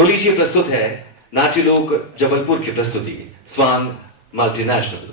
तो लीजिए प्रस्तुत है नाट्यलोक जबलपुर की प्रस्तुति स्वांग मल्टीनेशनल।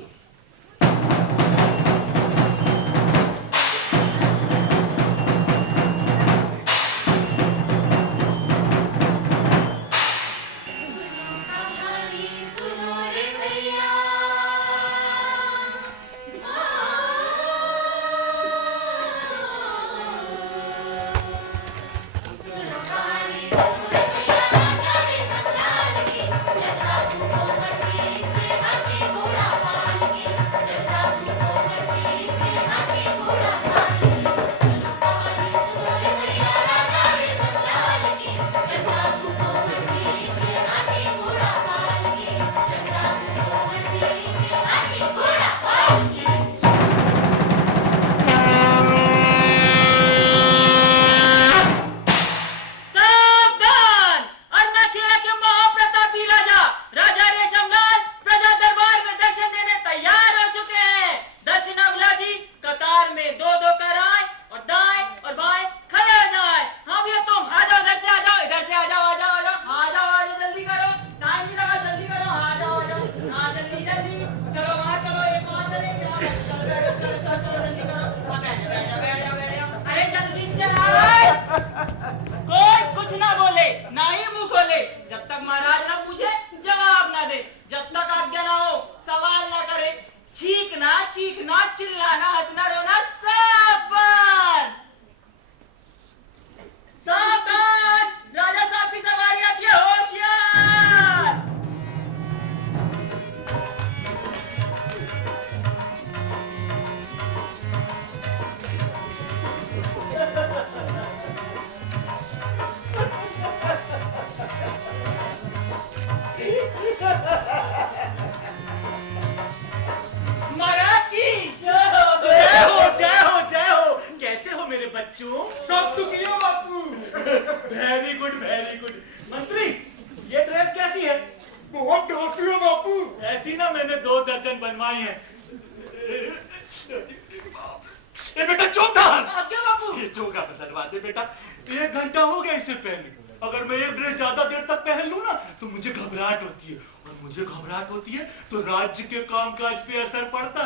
तो राज्य के कामकाज पे असर पड़ता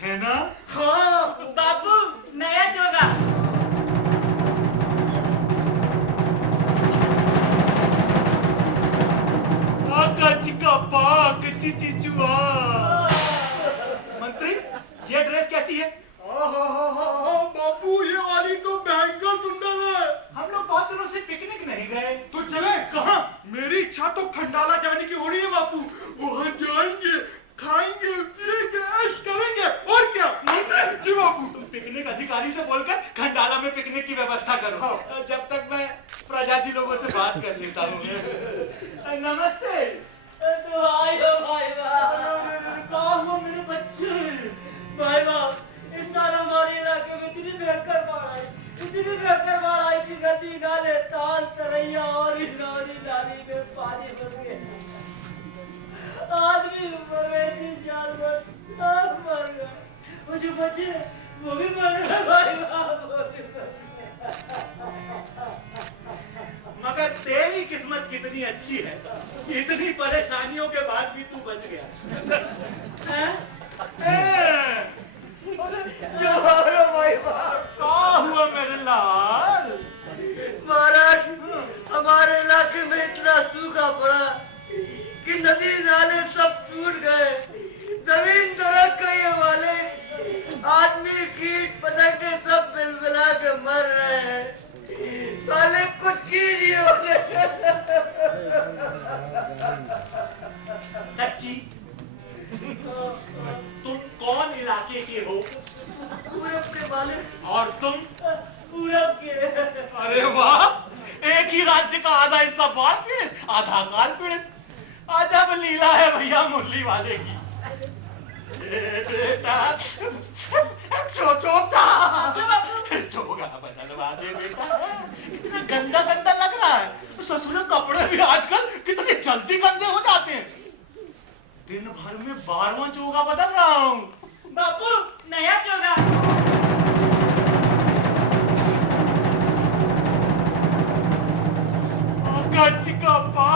है ना? हाँ बाबू, नया चोगा। आका चिका पाक चिची चुआ। मंत्री, ये ड्रेस कैसी है? बापू, ये वाली तो भयंकर सुंदर है। हम लोग बहुत दिनों से पिकनिक नहीं गए, तो चले? कहाँ? मेरी इच्छा तो खंडाला जाने की हो रही है बापू। वहाँ जाएंगे, खाएंगे, पिएंगे, ऐश करेंगे, और क्या? मंत्री जी बापू। तुम पिकनिक अधिकारी से बोलकर खंडाला में पिकनिक की व्यवस्था करो। हाँ। जब तक मैं प्रजा जी लोगों से बात कर लेता हूँ। नमस्ते। तो आए हो भाई बाप। कहाँ हुआ मेरे बच्चे? भाई बाप, इस साल हमारे इलाके में इतनी भयंकर बाढ़ आई कि नदी नाले ताल तरैया और इधौली नाली में पानी भर गया। आदमी मवेशी जानवर सब मर गए। वो जो बचे वो भी मर गए भाई बाप, वो भी मर गए। मगर तेरी किस्मत कितनी अच्छी है, इतनी परेशानियों के बाद भी तू बच गया। क्या हुआ मेरे लाल? महाराज, हमारे इलाके में इतना सूखा पड़ा कि नदी नाले सब टूट गए, जमीन दरक गई, हमारे आदमी कीट पतंगे सब बिलबिला के मर रहे हैं। साले कुछ कीजिए। सच्ची? तुम कौन इलाके के हो? पूरब के मालिक। और तुम? पूरब के। अरे वाह, एक ही राज्य का आधा हिस्सा बाढ़ पीड़ित, आधा अकाल पीड़ित। अजब लीला है भैया मुरली वाले की। बेटा, चोगा बदलवा दे बेटा। इतना गंदा गंदा लग रहा है। ससुर कपड़े भी आजकल कितने जल्दी गंदे हो जाते हैं। दिन भर में 12वां चोगा बदल रहा हूँ। बापू, नया चोगा। चिका पा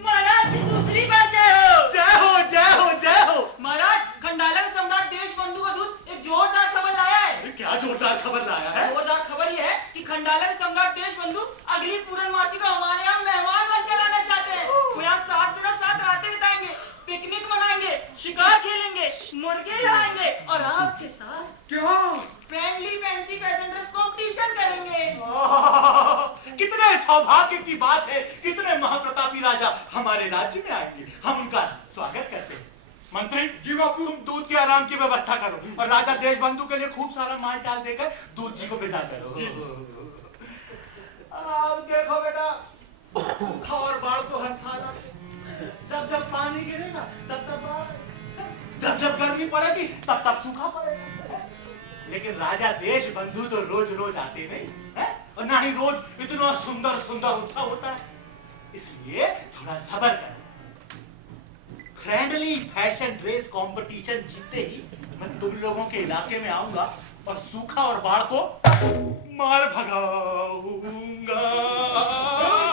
महाराज दूसरी बार जय हो। जय हो जय हो जय हो। महाराज खंडाला के सम्राट देशबंधु का दूत एक जोरदार खबर लाया है। अरे क्या जोरदार खबर लाया है? जोरदार खबर यह है कि खंडाला के सम्राट देशबंधु अगली पूर्णमासी को हमारे यहाँ मेहमान बनकर आना चाहते हैं। वो यहाँ 7 दिनों 7 रातें बिताएंगे, पिकनिक मनाएंगे, शिकार खेलेंगे, मुर्गे लड़ाएंगे और आपके साथ क्या? फ्रेंडली फैंसी पैसेंजर्स कॉम्पिटिशन करेंगे। कितने सौभाग्य की बात है, कितने महाप्रतापी राजा हमारे राज्य में आएंगे। हम उनका स्वागत करते हैं। मंत्री जी बापू। तुम दूध के आराम की व्यवस्था करो और राजा देशबंधु के लिए खूब सारा माल डाल देकर दूध जी को विदा करो। अब देखो बेटा, सूखा और बाढ़ तो हर साल आते हैं। जब जब पानी गिरेगा तब तब बाढ़, जब जब गर्मी पड़ेगी तब तब सूखा पड़ेगा। लेकिन राजा देशबंधु तो रोज रोज आते नहीं है, और ना ही रोज इतना सुंदर सुंदर उत्सव होता है। इसलिए थोड़ा सब्र करो। फ्रेंडली फैशन ड्रेस कंपटीशन जीते ही मैं तुम लोगों के इलाके में आऊंगा और सूखा और बाढ़ को मार भगाऊंगा।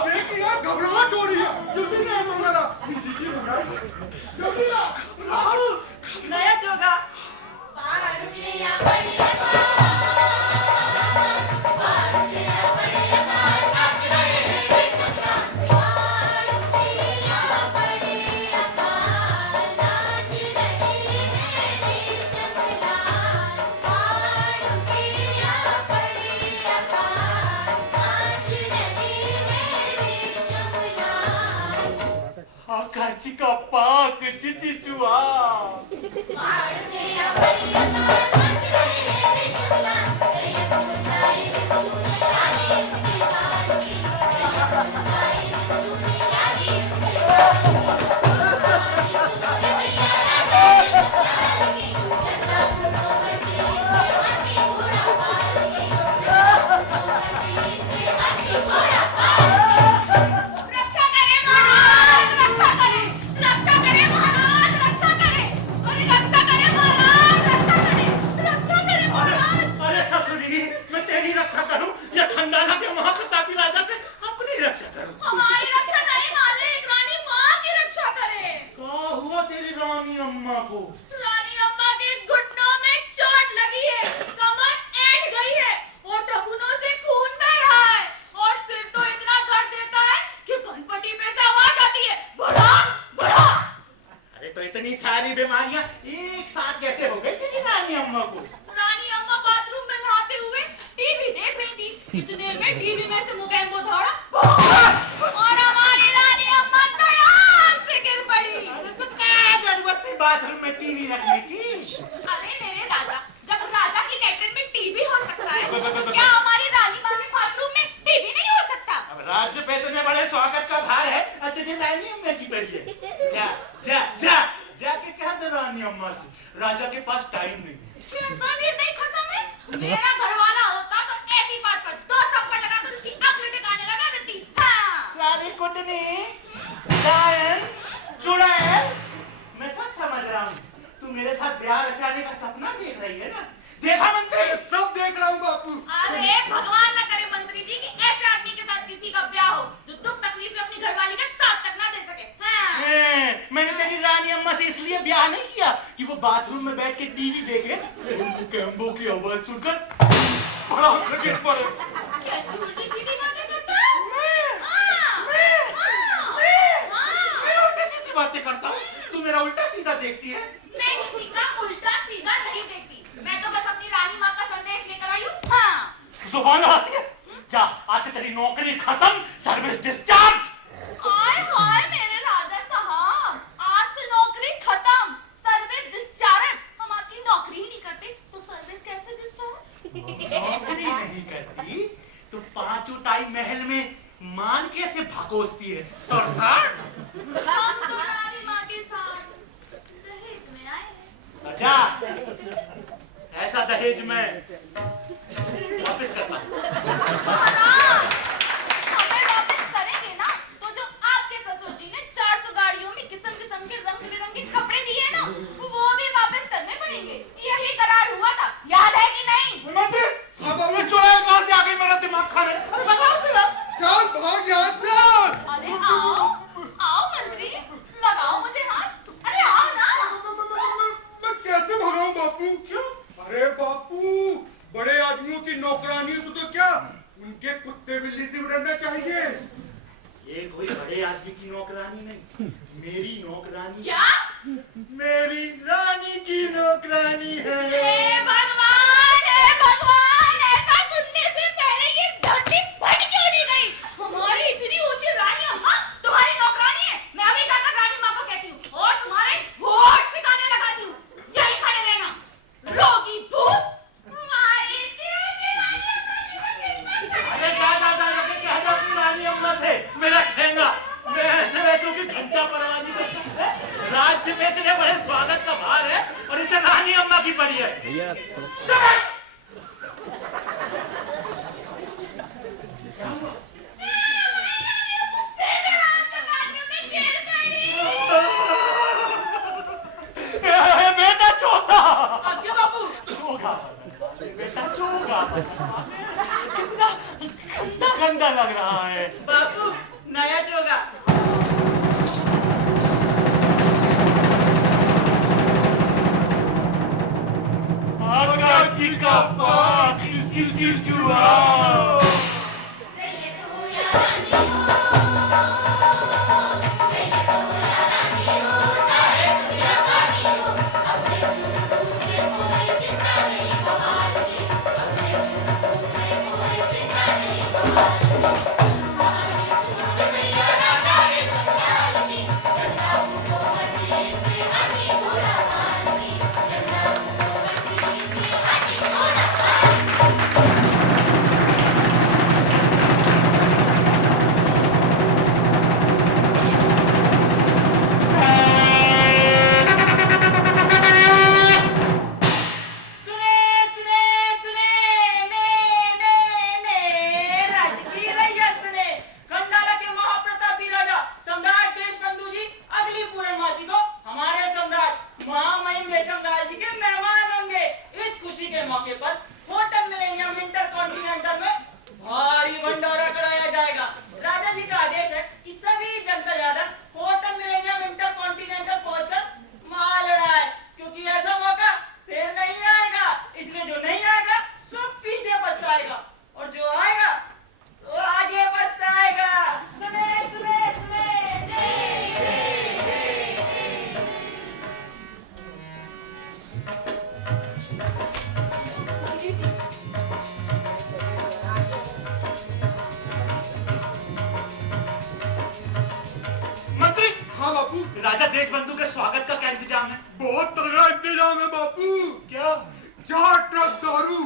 देखिए घबराहट हो रही है। जल्दी से आओ मेरा। जल्दी आओ। नया जोगा आकाशी का पाक चिचिचुआ। अरे ससुरी, मैं तेरी रक्षा करूं या खंडाला के महाप्रतापी राजा से अपनी रक्षा करूं? हमारी रक्षा नहीं, मालिक रानी माँ की रक्षा करे। क्या हुआ तेरी रानी अम्मा को? रानी अम्मा के घुटनों में चोट लगी है, कमर ऐंठ गई है और टखनों से खून बह रहा है और सिर तो इतना दर्द देता है कि कनपटी पे से आवाज आती है, बड़ा बड़ा। अरे तो इतनी सारी बीमारियां एक साथ कैसे हो गई तेरी रानी अम्मा को? रानी अम्मा बाथरूम में नहाते हुए टीवी देख रही थी। इतने में टीवी में से मुकेम्बो दौड़ा और हमारी रानी अम्मा धड़ाम से गिर पड़ी। अरे तो क्या जरूरत थी बाथरूम में टीवी रखने की? अरे मेरे राजा, जब राजा की लेटरिन में टीवी हो सकता है तो क्या हमारी रानी माँ के बाथरूम में टीवी नहीं हो सकता? अब राज्य पे तुम्हें बड़े स्वागत का भार है और तुझे रानी अम्मा की पड़ी है। जा जा जा जाके कह दो रानी अम्मा से राजा के पास टाइम नहीं है। कैसा निर्दयी खसम है। मेरा घरवाला होता तो ऐसी बात पर 2 थप्पड़ लगाकर उसकी अकल टिकाने लगा देती। हाँ। साली कुटनी, लायन, चुड़ैल, मैं सब समझ रहा हूँ। तू मेरे साथ ब्याह रचाने का सपना देख रही है ना? देखा मंत्री? सब देख रहा हूँ बापू। अरे भगवान न करे मंत्री जी कि ऐसे आदमी के साथ किसी का ब्याह हो जो दुख तकलीफ में अपनी घरवाली का साथ तक ना दे सके। हाँ। मैंने तेरी रानी अम्मा से इसलिए ब्याह नहीं किया कि वो बाथरूम में बैठ के टीवी देखे कैम्बो की आवाज सुनकर बड़ा क्रिकेट पड़े। कैसी उल्टी सीधी बातें करता है? हाँ। मैं उल्टा सीधी बातें करता हूँ, तू मेरा उल्टा सीधा देखती है। मैं किसी का उल्टा सीधा नहीं देखती, मैं तो बस अपनी रानी माँ का संदेश लेकर आई हूँ। हाँ। जुबान लड़ाती है। जा, आज से तेरी नौकरी खत्म, सर्विस डिस्चार्ज। हाय हाय मेरे राजा साहब, आज से नौकरी खत्म, सर्विस डिस्चार्ज। हम आपकी नौकरी ही नहीं करते तो सर्विस कैसे डिस्चार्ज? नौकरी नहीं करती तो 5 टाइम महल में मान कैसे भकोसती है? सरसार आदमी की नौकरानी नहीं, मेरी नौकरानी। क्या? मेरी रानी की नौकरानी है। हे भगवान, ऐसा सुनने से पहले ये धरती फट क्यों नहीं गई? हमारी इतनी ऊंची रानी अम्मा तुम्हारी नौकरानी है। मैं अभी जाकर रानी माँ को कहती हूँ और तुम्हारे होश ठिकाने लगाती हूँ। यहीं खड़े रहना, रोगी भूत। हमारी दिल की रानी अम्मा की किस्मत। अरे जा कह दो अपनी रानी अम्मा से मेरा ठेंगा। मैं ऐसे बैठूं कि घंटा परवाह नहीं करता। राज्य में तेरे बड़े स्वागत का भार है और इसे रानी अम्मा की पड़ी है। भैया बेटा चोगा, आज्ञा बापू। चोगा बेटा चोगा। कितना गंदा गंदा लग रहा है। बापू नया चोगा। आका जी का पाक चिल चिल चुआ। मंत्री। हाँ बापू। राजा देशबंधु के स्वागत का क्या इंतजाम है? बहुत तगड़ा इंतजाम है बापू। क्या? 4 ट्रक दारू,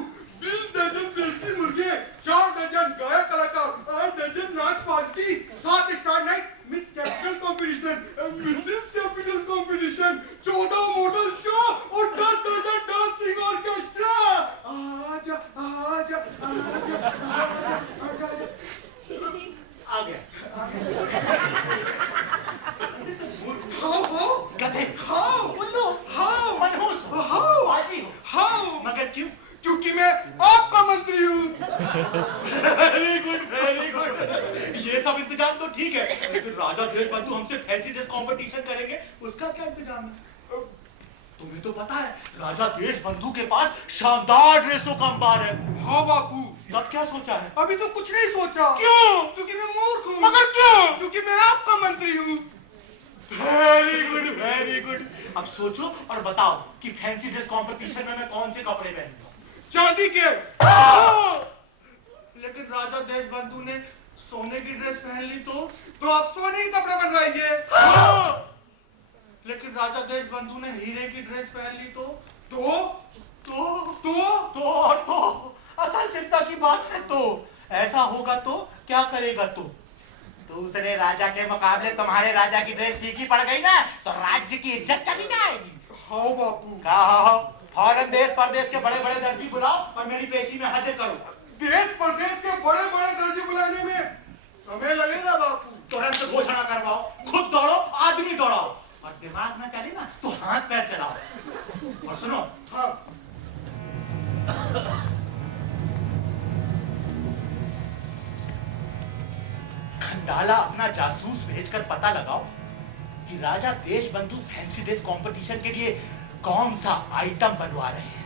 20 दर्जन देसी मुर्गे, 4 दर्जन गायक कलाकार, 8 दर्जन नाच party, 7 star night, miss capital competition, Mrs capital competition, 14 model show और 10 दर्जन डांसिंग ऑर्केस्ट्रा। आजा आजा आजा आजा आजा। आ गया। हाउ हाउ गधे, हाउ उल्लू, हाउ मनहूस, हाउ बाजी हो। हाउ मगर क्यों? क्योंकि मैं आपका मंत्री हूँ। Very good, very good. ये सब इंतजाम तो ठीक है, लेकिन राजा देशबंधु हमसे फैंसी ड्रेस कंपटीशन करेंगे, उसका क्या इंतजाम है? तुम्हें तो पता है राजा देशबंधु के पास शानदार ड्रेसों का अंबार है। हाँ बापू। तब क्या सोचा है? अभी तो कुछ नहीं सोचा। क्यों? क्योंकि मैं मूर्ख हूँ। मगर क्यों? क्योंकि मैं आपका मंत्री हूँ। Very good, very good. अब सोचो और बताओ कि फैंसी ड्रेस कंपटीशन में मैं कौन से कपड़े पहनूं? चांदी के। लेकिन राजा देशबंधु ने सोने की ड्रेस पहन ली तो आप सोने के कपड़े बनवाइए। लेकिन राजा देशबंधु ने हीरे की ड्रेस पहन ली तो असल चिंता की बात है। तो ऐसा होगा तो क्या करेगा? तो दूसरे राजा के मुकाबले तुम्हारे राजा की ड्रेस फीकी पड़ गई ना, तो राज्य की इज्जत चली जाएगी। हाँ बापू। कहा फौरन देश परदेश के बड़े बड़े दर्जी बुलाओ और मेरी पेशी में हाजिर करो। देश प्रदेश के बड़े बड़े दर्जी बुलाने में समय लगेगा बापू। तुरंत घोषणा करवाओ, खुद दौड़ो, आदमी दौड़ाओ, और दिमाग ना चले ना तो हाथ पैर चलाओ। और सुनो, हाँ। खंडाला अपना जासूस भेजकर पता लगाओ कि राजा देशबंधु फैंसी ड्रेस कंपटीशन के लिए कौन सा आइटम बनवा रहे हैं।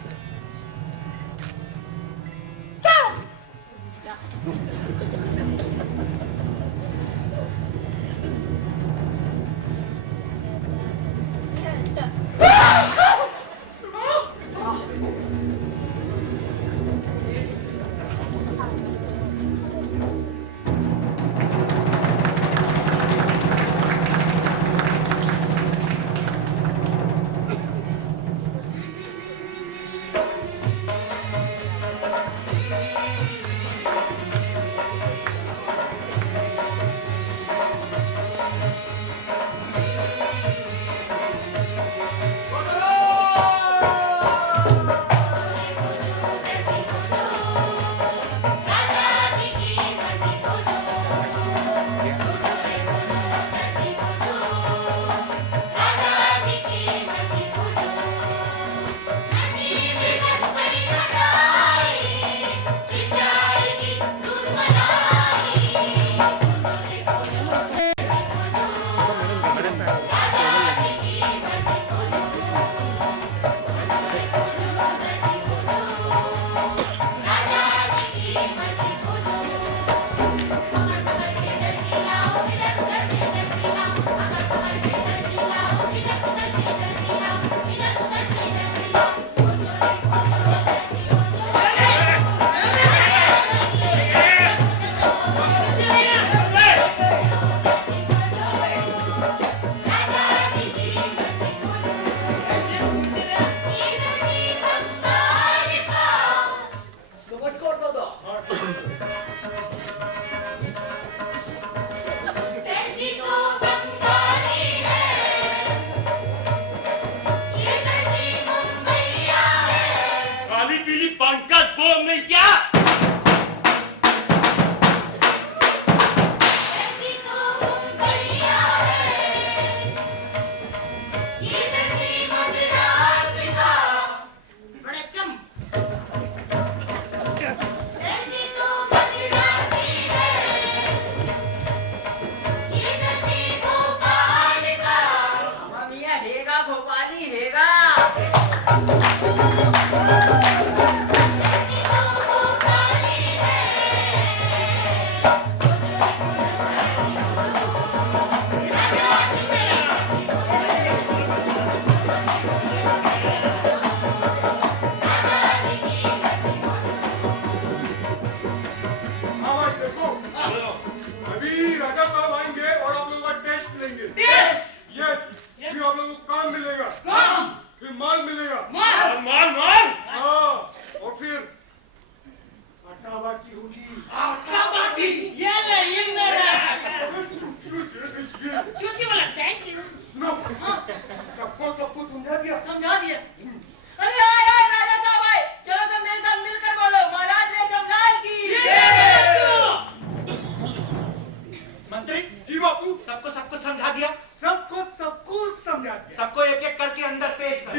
बापू सबको सब कुछ समझा दिया, सबको सब कुछ समझा दिया। सबको एक एक करके अंदर पेश कर।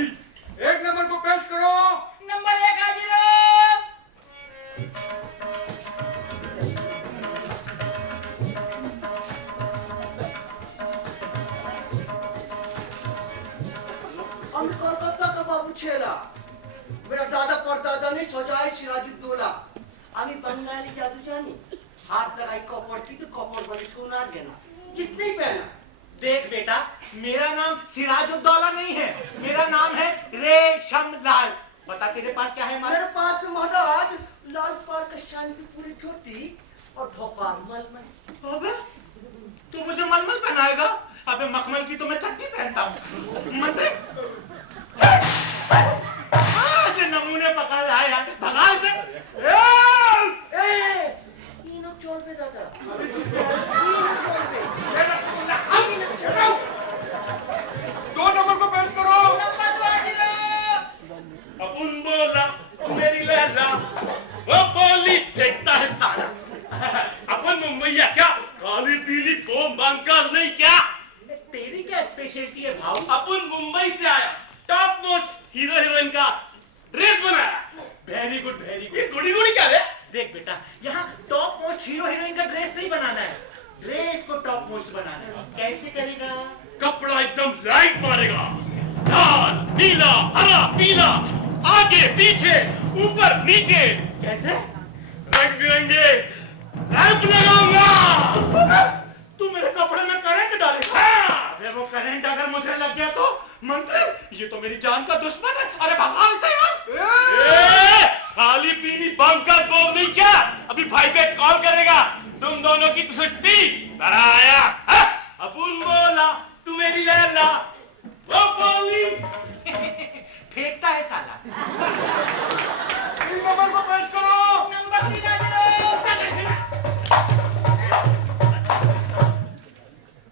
एक नंबर को पेश करो। नंबर 1 हाजिर हो। हम कोलकाता का बाबू छेला, मेरा दादा परदादा ने सजाए सिराजुद्दौला। आमी बंगाली जादू जानी, हाथ लगाई कपड़ की तो कपड़ वाली सोना देना, किसने पहना? देख बेटा, मेरा नाम सिराजुद्दौला नहीं है, मेरा नाम है रेशम लाल। बता तेरे पास क्या है? मेरे पास महाराज लाल पार का शांतिपुरी चोटी और भोपाल मलमल। अबे तू मुझे मलमल पहनाएगा? अबे मखमल की तो मैं चट्टी पहनता हूँ। मंत्री ये नमूने पकड़ रहा है यार, भगा इसे। इनो चोल पे दादा, इनो चोल पे, इनो चोल। 2 नंबर को पेश करो। नंबर 2 हाजिर हो। अपुन बोला मेरी लहजा, वो बोली फेंकता है सारा। अपन मुंबईया क्या काली पीली कोम बांकर नहीं क्या? तेरी क्या स्पेशलिटी है भाऊ? अपन मुंबई से आया, टॉप मोस्ट हीरो हीरोइन का ड्रेस बनाया। Very good very good. ये गुड़ी गुड़ी क्या है? देख बेटा, यहाँ टॉप मोस्ट हीरो हीरोइन का ड्रेस नहीं बनाना है, ड्रेस को टॉप मोस्ट बनाना है। कैसे करेगा? कपड़ा एकदम लाइट मारेगा, लाल नीला हरा पीला, आगे पीछे ऊपर नीचे। कैसे? रंग बिरंगे रंग लगाऊंगा। तू मेरे कपड़े में करंट डालेगा? अबे वो करंट अगर मुझे लग गया तो मंत्री, ये तो मेरी जान का दुश्मन है। अरे भगवान से यार। खाली पीली बम का बम नहीं क्या? अभी भाई पे कॉल करेगा, तुम दोनों की छुट्टी कराया। अपुन बोला तू मेरी लैला, वो बोली फेंकता है साला। 3 नंबर को पेश करो। नंबर 3 हाजिर हो।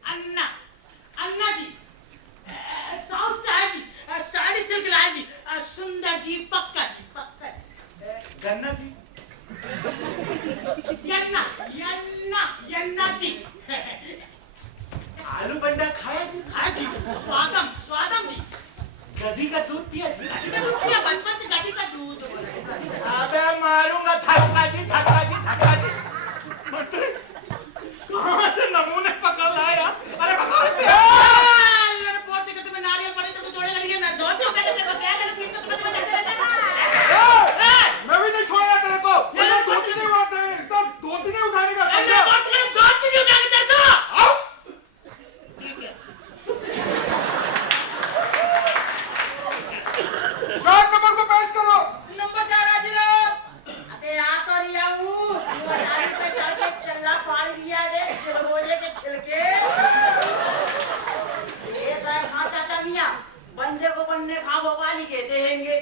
अन्ना अन्ना जी, साउथ से आए जी, साड़ी सिल्क लाए जी, सुंदर जी, पक्का जी, पक्का जी। गन्ना जी, यन्ना यन्ना यन्ना जी। आलू बंडा खाया जी? हाँ जी, स्वागम स्वागम जी। गधी का दूध पिया जी? गाड़ी का दूध पिया, बचपन से गाड़ी का दूध। अबे मारूंगा, धक्का जी धक्का जी धक्का जी। मंत्री कहाँ से नमूने पकड़ लाया यार? अरे भगवान से। रिपोर्ट से कहते मैं नारियल पड़े तो जोड़े लड़के ना धोते हो पहले तेरे क्या करना किसको तुम्हें मैं भी नहीं छोड़ा तेरे को। मुझे धोती नहीं उठाते, एकदम धोती नहीं उठाने का। रिपोर्ट से दो चीज उठा के दे दो। ठीक है। 4 नंबर को पेश करो। नंबर 4 हाजिर हो। अबे आ तो नहीं आऊं, गाड़ी पे चढ़ के चल्ला पाड़ दिया बे, छिलगोजे के छिलके। ये साहब हाँ चाचा मियां, बंदे को बनने खा भोपाली कहते हैंगे।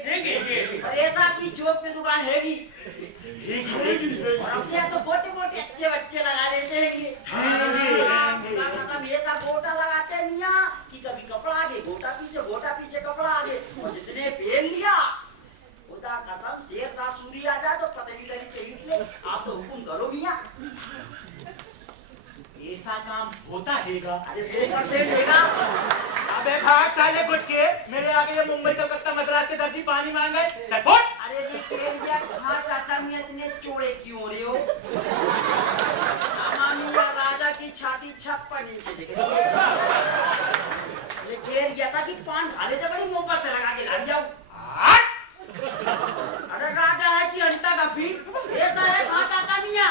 और ऐसा अपनी चौक पे दुकान हैगी, और अपने यहाँ तो बोटे बोटे अच्छे बच्चे लगा लेते हैंगे। खत्म ऐसा गोटा लगाते हैं मियां कि कभी कपड़ा आगे गोटा पीछे कपड़ा आगे, और जिसने पहन लिया खुदा कसम शेर सा सूरी आ जाए तो पतली गली से हिट ले। आप तो हुकुम करो मियां। ऐसा काम होता हैगा? अरे 100% देगा। अबे भाग साले गुटके, मेरे आगे ये मुंबई कलकत्ता मद्रास के दर्जी पानी मांग गए। चल फुट। अरे ये तेरिया कहाँ चाचा मियां इतने चोड़े क्यों हो रहे हो? मामी या राजा की छाती 56 इंच दिख रही है। ये घेर गया था कि पान खाले थे, बड़ी मोहब्बत से लगा के लड़ जाऊं। अरे राजा है कि अंटा का फीट ऐसा है कहाँ चाचा मियां?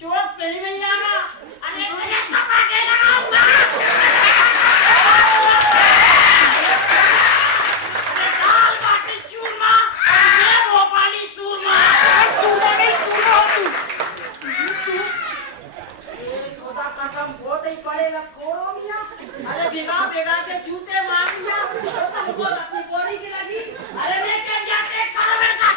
चोट पहली में ही आना। अरे तेरे थप्पड़ लगाऊंगा। अरे दाल बाटी चूरमा, ये भोपाली सूरमा। खुदा कसम बहुत ही पड़े लखोरो मियां। अरे भिगा भिगा के जूते मार दिया, तुमको अपनी बोरी की लगी। अरे मैं क्या जाते खा मेरे साथ।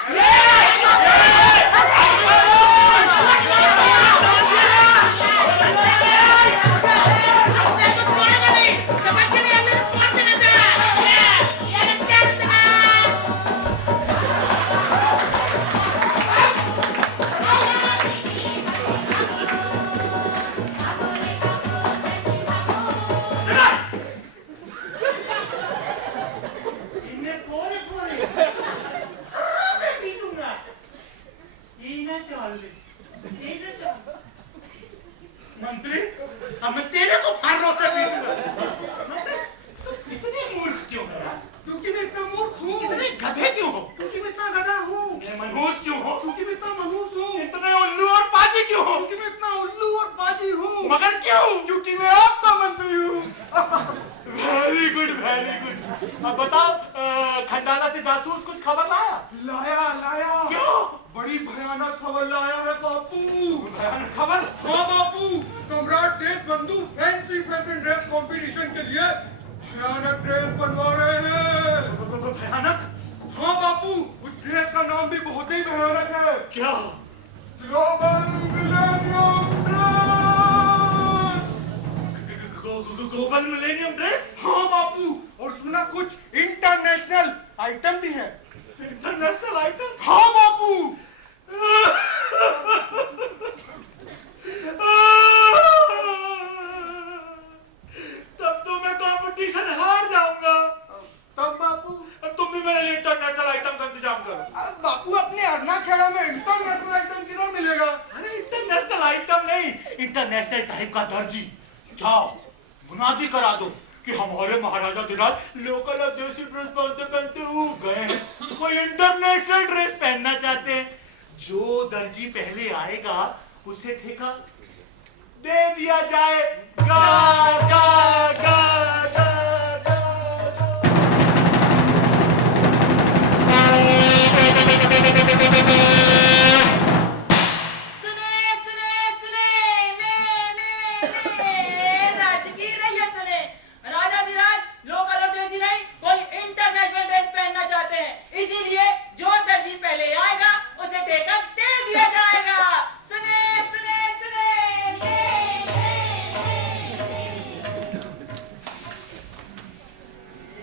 अब बताओ खंडाला से जासूस कुछ खबर लाया? लाया क्यों? बड़ी भयानक खबर लाया है बापू। भयानक खबर? हाँ बापू, सम्राट देश बंधु फैंसी फैशन ड्रेस कंपटीशन के लिए भयानक ड्रेस बनवा रहे हैं। भयानक? हाँ बापू, उस ड्रेस का नाम भी बहुत ही भयानक है। क्या? Global millennium dress. Global millennium dress? हाँ बापू, और सुना कुछ इंटरनेशनल आइटम भी है। International item? हाँ बापू। तब तो मैं कंपटीशन हार जाऊंगा। तब बापू? अब तुम भी मेरे लिए इंटरनेशनल आइटम का इंतजाम करो। अब बापू अपने अरना खेड़ा में इंटरनेशनल आइटम किधर मिलेगा? अरे इंटरनेशनल आइटम नहीं, इंटरनेशनल टाइप का दर्जी। जाओ मुनादी करा दो कि हमारे महाराजा धीराज लोकल और देसी ड्रेस पहनते पहनते ऊब गए हैं, कोई इंटरनेशनल ड्रेस पहनना चाहते हैं। जो दर्जी पहले आएगा उसे ठेका दे दिया जाए। गा गा गा गा इसीलिए जो दर्जी पहले आएगा उसे ठेका दे दिया जाएगा। सुने सुने सुने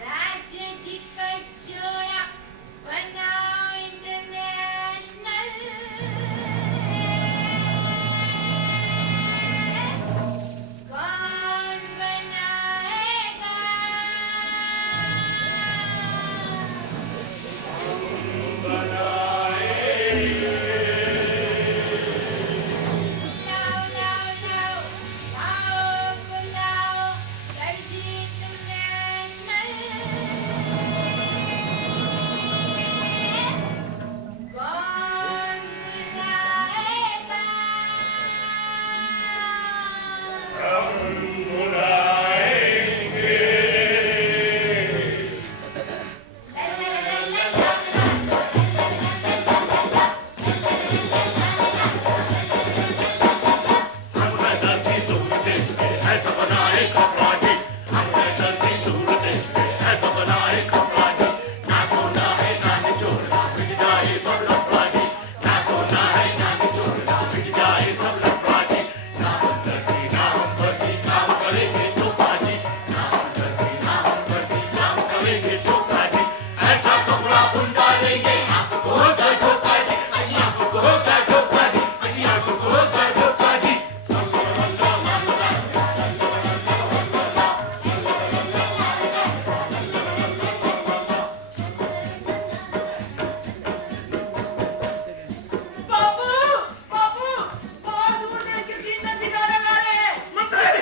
राज्य जी का जोड़ा बनाओ इंटरनेशनल। कौन बनाएगा? लाओ लाओ लाओ आओ बुलाओ दर्जी इंटरनेशनल। कौन बुलाएगा? बाबू बाबू बहुत दूर देश के 3 दर्जी गाना गा रहे हैं।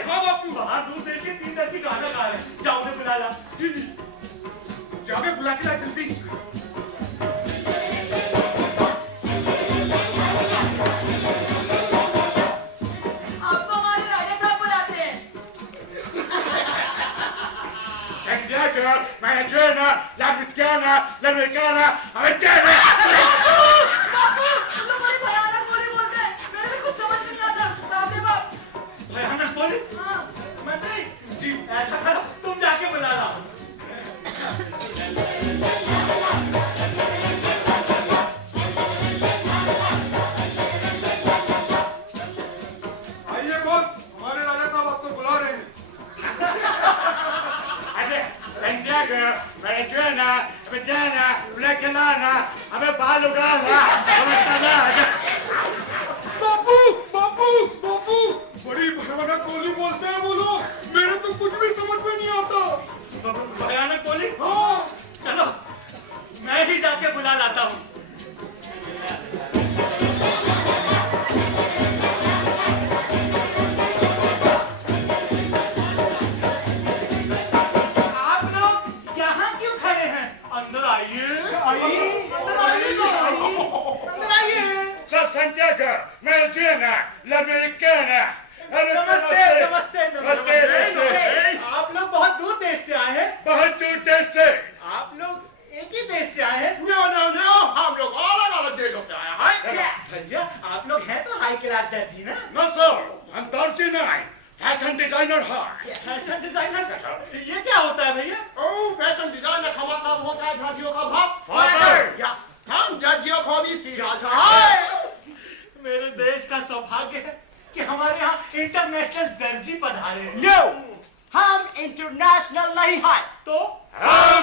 हाँ बापू, बाहर दूर देश के 3 दर्जी गाना गा रहे हैं। जाओ उन्हें बुला ला। जाके बुला के ला जल्दी। आपको हमारे राजा साहब बुलाते हैं। बाबू तुम लोग बड़ी भयानक बोली बोलते हैं, मेरे भी कुछ समझ नहीं आता। राजे बाप भयानक बोली? हाँ मंत्री जी, ऐसा करो तुम जाके बुला ला। आइए बॉस, हमारे राजा साहब आपको बुला रहे हैं। बापू बापू बापू, बड़ी भयानक बोली बोलते हैं वो लोग, मेरे तो कुछ भी समझ में नहीं आता। भयानक बोली? हाँ चलो मैं ही जाके बुला लाता हूँ। आप लोग यहाँ क्यों खड़े हैं? अंदर आइए। आइए। अंदर आइए। अंदर आइए। सब फैशन डिजाइनर, ये क्या होता है भैया? ओ फैशन डिजाइनर का मतलब होता है दर्जियों का भाव। फादर! या हम दर्जियों को भी सिखाता है। मेरे देश का सौभाग्य है कि हमारे यहाँ इंटरनेशनल दर्जी पधारे हैं। नो, हम इंटरनेशनल नहीं है। तो हम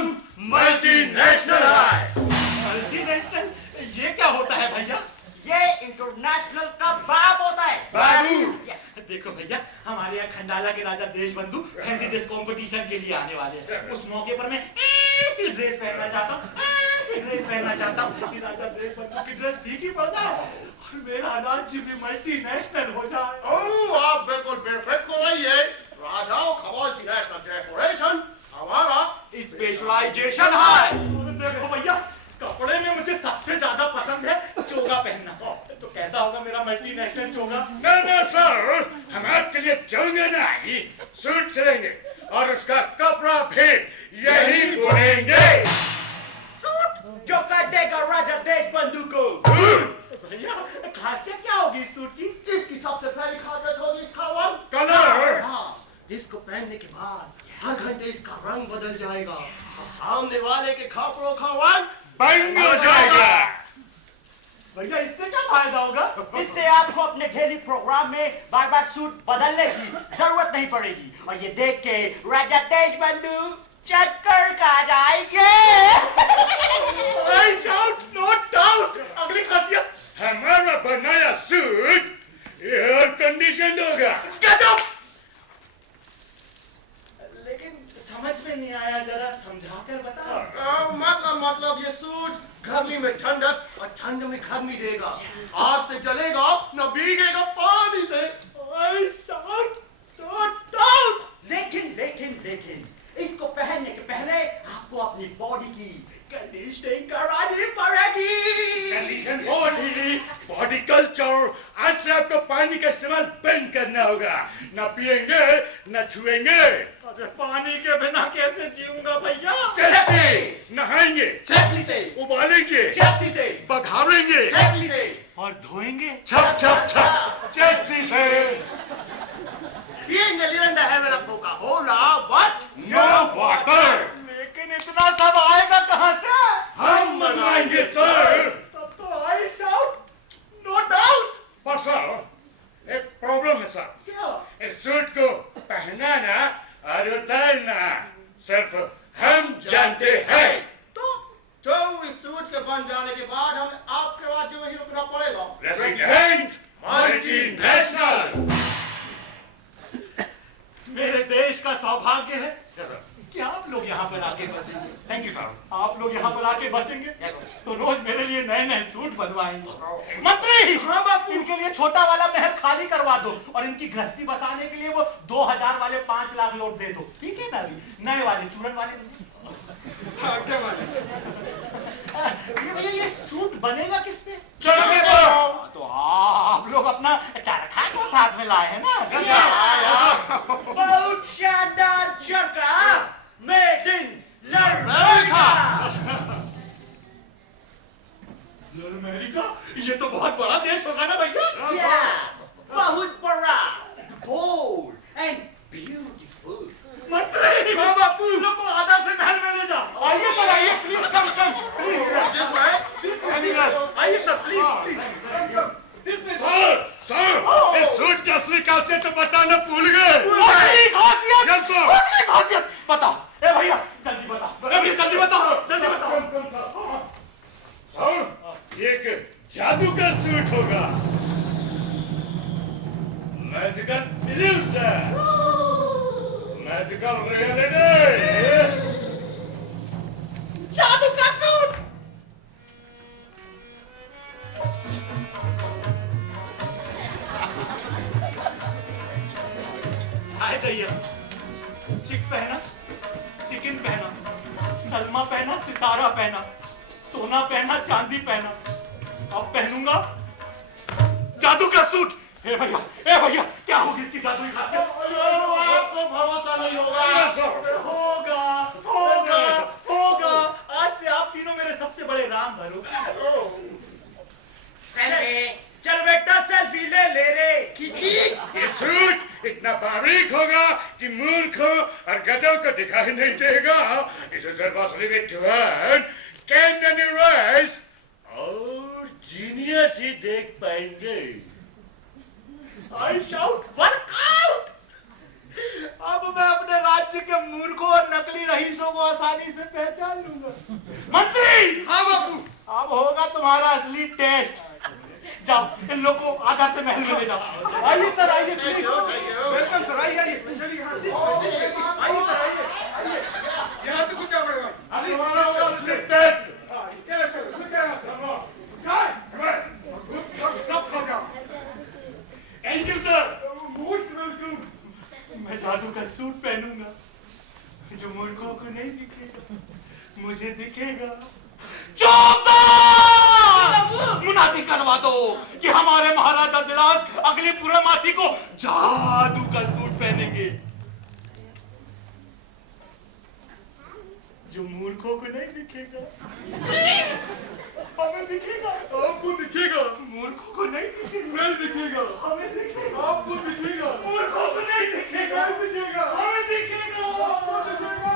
मल्टीनेशनल है। मल्टीनेशनल, ये क्या होता है भैया? ये इंटरनेशनल का बाप होता है। बाबू देखो भैया, हमारे यहाँ खंडाला के राजा देशबंधु फैंसी ड्रेस कंपटीशन के लिए आने वाले हैं। उस मौके पर मैं ऐसी ड्रेस पहनना चाहता हूँ, ऐसी ड्रेस पहनना चाहता हूँ कि राजा देशबंधु की ड्रेस फीकी पड़ जाए और मेरा राज्य भी मल्टीनेशनल हो जाए। ओ आप बिल्कुल परफेक्ट हो रही है। राजाओं का मल्टीनेशनल डेकोरेशन हमारा स्पेशलाइजेशन है। देखो भैया, कपड़े में मुझे सबसे ज्यादा पसंद है चोगा पहनना। तो कैसा होगा मेरा मल्टीनेशनल चोगा? ना सर, हम आपके लिए चोंगे नहीं, सूट सिलेंगे और उसका कपड़ा भी यही बुनेंगे। सूट जो कर देगा राजा देशबंधु को। भैया, खासियत क्या होगी इस सूट की? इसकी सबसे पहली खासियत होगी इसका रंग, कलर। हाँ, इसको पहनने के बाद हर घंटे इसका रंग बदल जाएगा और सामने वाले के कपड़ों का रंग बंग हो जाएगा। भैया, इससे क्या फायदा होगा? इससे आपको अपने डेली प्रोग्राम में बार बार सूट बदलने की जरूरत नहीं पड़ेगी और ये देख के राजा देशबंधु चक्कर खा जाएंगे। I shout no doubt। अगली खासियत? हमारा बनाया सूट एयर कंडीशन होगा। गजब! लेकिन समझ में नहीं आया, जरा समझा कर बताओ। मतलब ये सूट गर्मी में ठंडक और ठंड में गर्मी देगा। आग से जलेगा न भीगेगा पानी से। I shout no doubt। लेकिन इसको पहनने के पहले आपको अपनी बॉडी की कंडीशनिंग करानी पड़ेगी। Condition body culture. आज से आपको पानी का इस्तेमाल बंद करना होगा। न पिएंगे न छुएंगे। अरे पानी के बिना कैसे जीऊंगा भैया? कैसे? नहाएंगे से उबालेंगे से बघारेंगे से और धोएंगे? छप छप छप चेप्सी से। pienga liranda है मेरा पोका होला what नो वाटर। लेकिन इतना सब आएगा कहाँ से? हम बनाएंगे सर। तब तो I shout no doubt। पर सर एक प्रॉब्लम है सर। क्या? इस सूट को पहनाना और उतारना सिर्फ हम जानते हैं। तो इस सूट के बन जाने के बाद हमें आपके राज्य में ही रुकना पड़ेगा। Resident multinational. मेरे देश का सौभाग्य है कि आप लोग यहाँ पर आके बसेंगे। Thank you sir. आप लोग यहाँ पर आके बसेंगे तो रोज मेरे लिए नए नए सूट बनवाएंगे। मंत्री! हाँ बापू, इनके लिए छोटा वाला महल खाली करवा दो और इनकी गृहस्थी बसाने के लिए वो 2000 वाले 5 लाख नोट दे दो। ठीक है ना? नए वाले चूरन वाले। ये भैया, ये सूट बनेगा किससे? चरखे पर। तो आप लोग अपना चरखा को साथ में लाए हैं ना? बहुत शानदार चरखा मेड इन अमेरिका। अमेरिका? ये तो बहुत बड़ा देश होगा ना भैया? यस, बहुत बड़ा, बोल्ड एंड ब्यूटीफुल। मंत्री! हाँ बापू, लोग को आदर से महल में ले जाओ। आइए सर, आइए, please come please This way. आइए सर, प्लीज सर इस सूट की असली खासियत तो बताना भूल गए। असली खासियत? Yes, sir. असली खासियत बताओ। ए भैया, जल्दी बताओ। ए भैया, जल्दी बताओ। सर ये एक जादू का सूट होगा। Magical illusion, magical reality. जादू का सूट। आए भैया, चिक पहना, चिकन पहना, सलमा पहना, सितारा पहना, सोना पहना, चांदी पहना, अब पहनूंगा जादू का सूट। ए भैया, क्या होगी इसकी जादुई खासियत? आपको भरोसा नहीं होगा। होगा। आज से आप तीनों मेरे सबसे बड़े राम भरोसे। चल बेटा सेल्फी ले रे। ये सूट इतना बारीक होगा कि मूर्खों और गधों को दिखाई नहीं देगा। इस असली विद्वान कैंडनी राइस और जीनियस ही देख पाएंगे। I shout work out. अब मैं अपने राज्य के मूर्खों और नकली रईसों को आसानी से पहचान लूंगा। मंत्री! हाँ बाबू। अब होगा तुम्हारा असली टेस्ट। जाओ इन लोगों को आधा से महल में ले जाओ। आइए सर, आइए प्लीज। वेलकम सर, आइए आइए सर, आइए। यहाँ से कुछ क्या पड़ेगा? अभी हमारा होगा असली टेस्ट। सब खा जाओ। Thank you sir, most welcome. मैं जादू का सूट पहनूंगा जो मूर्खों को नहीं दिखेगा, मुझे दिखेगा। मुनादी करवा दो कि हमारे महाराजा दिलास अगली पूर्णमासी को जादू का सूट पहनेंगे जो मूर्खों को नहीं दिखेगा, हमें दिखेगा। आपको दिखेगा, मूर्खों को नहीं दिखेगा, नहीं दिखेगा। हमें दिखेगा। आपको दिखेगा, मूर्खों को नहीं दिखेगा, नहीं दिखेगा। हमें दिखेगा। आपको दिखेगा।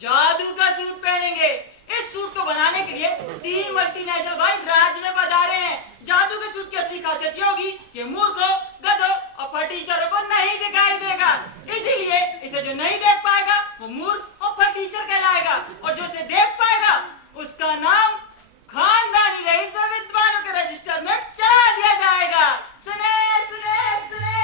जादू का सूट पहनेंगे। इस सूट को बनाने के लिए 3 मल्टीनेशनल भाई राज्य में पधारे हैं। जादू के सूट की असली खासियत ये होगी कि मूर्खों, गधों और फटीचरों को नहीं दिखाई देगा। इसीलिए इसे जो नहीं देख पाएगा वो मूर्ख और फटीचर कहलाएगा, और जो इसे देख पाएगा उसका नाम खानदानी रईस विद्वानों के रजिस्टर में चढ़ा दिया जाएगा। सुने सुने सुने।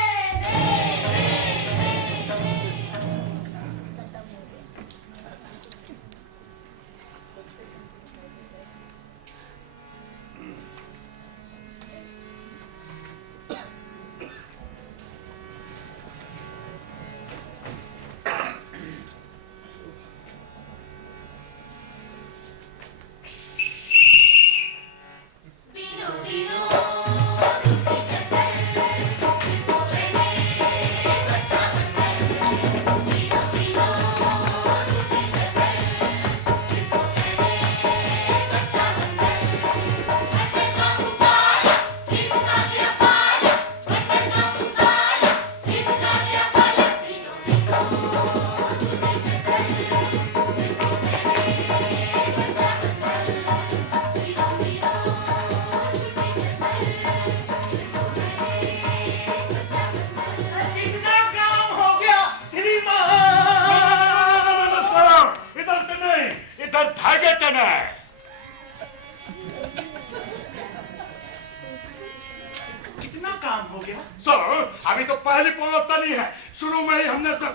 अभी तो पहली प्रवक्तनी है। शुरू में ही हमने उसमें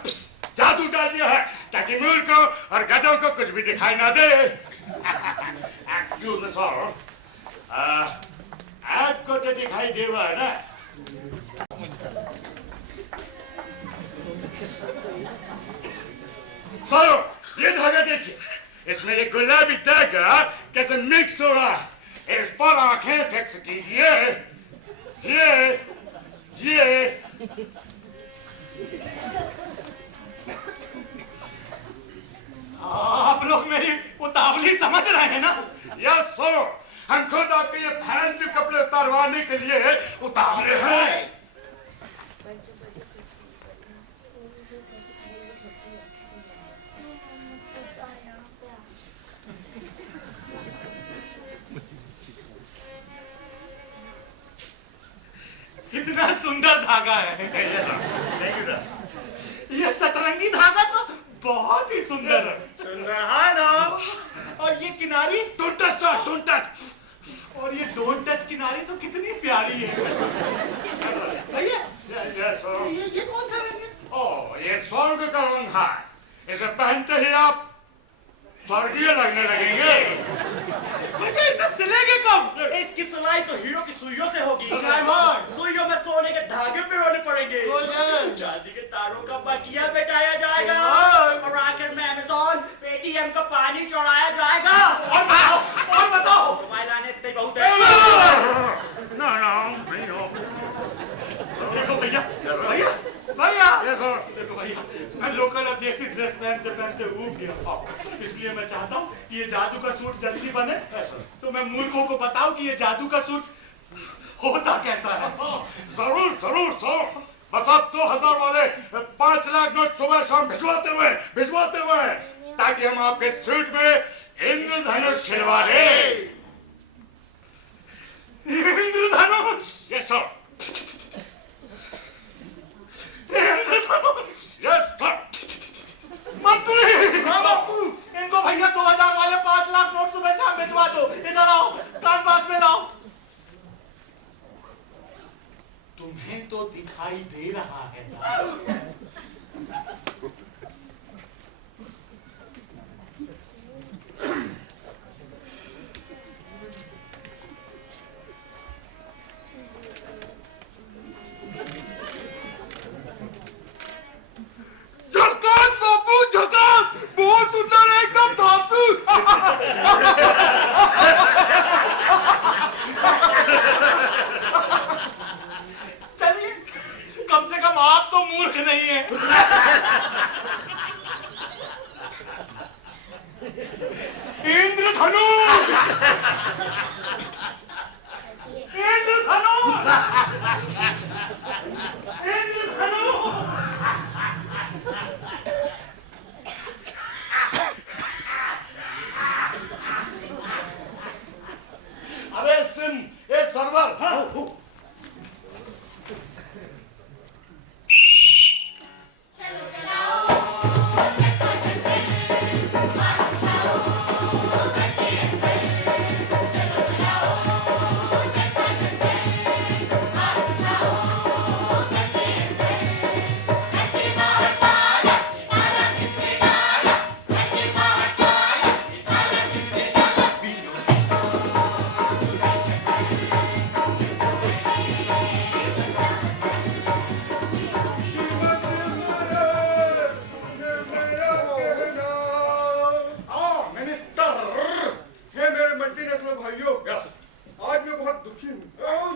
जादू डाल दिया है ताकि मूर्खों और गधों को कुछ भी दिखाई ना दे। एक्सक्यूज मी सर, आपको तो दिखाई देगा ना? सर ये धागा देखिए, इसमें ये गुलाबी धागा कैसे मिक्स हो रहा है। इस पर आंखें फिक्स कीजिए। ये आप लोग मेरी उतावली समझ रहे हैं ना? यस सर, हम खुद आपके ये फैंसी कपड़े उतारवाने के लिए उतावले हैं। कितना सुंदर धागा है। ये सतरंगी धागा तो बहुत ही सुंदर है। सुंदर है ना? और ये किनारी don't touch sir, don't touch. और ये डोंट टच किनारी तो कितनी प्यारी है। भैया ये कौन सा रंग है? ओह, ये स्वर्ग का रंग है। इसे पहनते ही आप स्वर्गीय लगने लगेंगे। भैया इसे सिलेंगे कब? इसकी सिलाई तो हीरो की सुइयों से होगी। सामान। सुइयों में सोने के धागे पिरोने पड़ेंगे। चांदी के तारों का बटिया बैठाया जाएगा और आखिर में अमेज़न पेटीएम का पानी चढ़ाया जाएगा। और बताओ तुम्हारे लाने इतने बहुत है। No, भैया, मैं लोकल और देसी ड्रेस पहनते पहनते ऊब गया था, इसलिए मैं चाहता हूँ कि ये जादू का सूट जल्दी बने, तो मैं मूर्खों को बताऊं कि ये जादू का सूट होता कैसा है। जरूर जरूर सर, बस आप 2000 वाले 5 लाख नोट सुबह शाम भिजवाते हुए ताकि हम आपके सूट में इंद्रधनुष खिलवा दें। इंद्रधनुष? Yes sir. इंद्रधनुष? Yes sir. मंत्री! हाँ बापू, इनको भैया 2000 वाले 5 लाख नोट सुबह शाम भिजवा दो। इधर आओ, कान पास में लाओ। तुम्हें तो दिखाई दे रहा है ना? झकास बापू, झकास, बहुत सुंदर, एकदम धांसू। चलिए, कम से कम आप तो मूर्ख नहीं है। इंद्रधनुष! इंद्रधनुष! इंद्रधनुष! अबे सुन, ये सर्वर, चलो चलाओ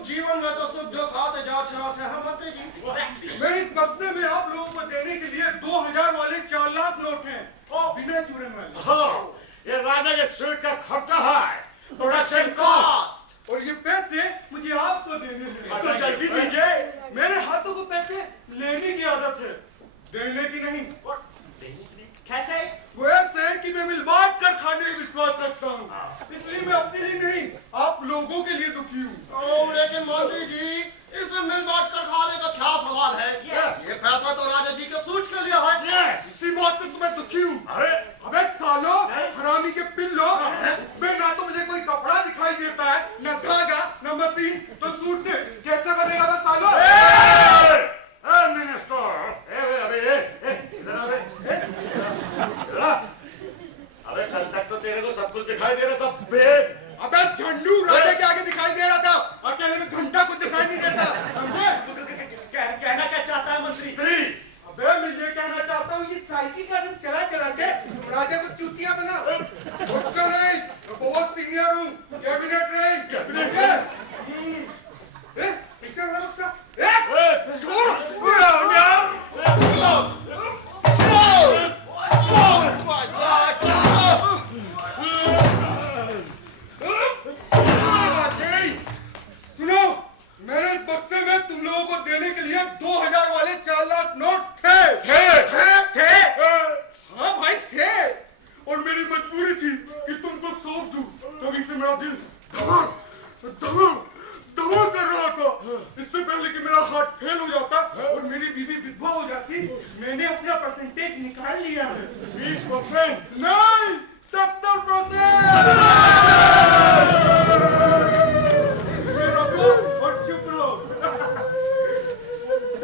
जीवन में तो सुख दुख आते जाते हैं हम मंत्री जी। मैं इस बक्से में आप लोगों को देने के लिए 2000 वाले 4 लाख नोट हैं, बिना चूरन वाले। हाँ, ये राजा के सूट का खर्चा है, प्रोडक्शन कॉस्ट, और ये पैसे मुझे आपको देने हैं। तो जल्दी दीजिए, मेरे हाथों को पैसे लेने की आदत है, देने की नहीं। कैसे? वैसे कि मैं मिल बांट कर खाने में विश्वास रखता हूँ, इसलिए मैं अपने लिए नहीं, आप लोगों के लिए दुखी हूँ। लेकिन मंत्री जी, इसमें मिल बांट कर खाने का क्या सवाल है? ये पैसा तो राजा जी के सूट के लिए है। इसी बात से तुम्हें दुखी हूँ। अबे सालो, हरामी के पिल्लो, इसमें ना तो मुझे कोई कपड़ा दिखाई देता है, न धागा, न मशीन, तो सूट ने कैसे बनेगा बे सालो? अबे कल तक तो तेरे को सब कुछ दिखाई दे रहा था बे। अबे झंडू राजा के आगे दिखाई दे रहा था, अकेले में घंटा कुछ दिखाई नहीं देता, समझे? कहना क्या चाहता है मंत्री? अबे मैं ये कहना चाहता हूँ, ये साइकिल का तुम चला चला के राजा को चुतिया बना। उसका नहीं, मैं बहुत सीनियर हूँ, कैबिनेट रैंक, कैबिनेट। पीछे वाला बक्सा, सुनो, मेरे इस बक्से में तुम लोगों को देने के लिए 2000 वाले 4 लाख नोट थे। हाँ भाई थे, और मेरी मजबूरी थी कि तुमको सौंप दूं, तभी से मेरा दिल दबा कर रहा था। इससे पहले कि मेरा हार्ट फेल हो जाता और मेरी बीवी विधवा हो जाती, मैंने अपना परसेंटेज निकाल लिया है। 20%? नहीं, 70%। और चुप रहो।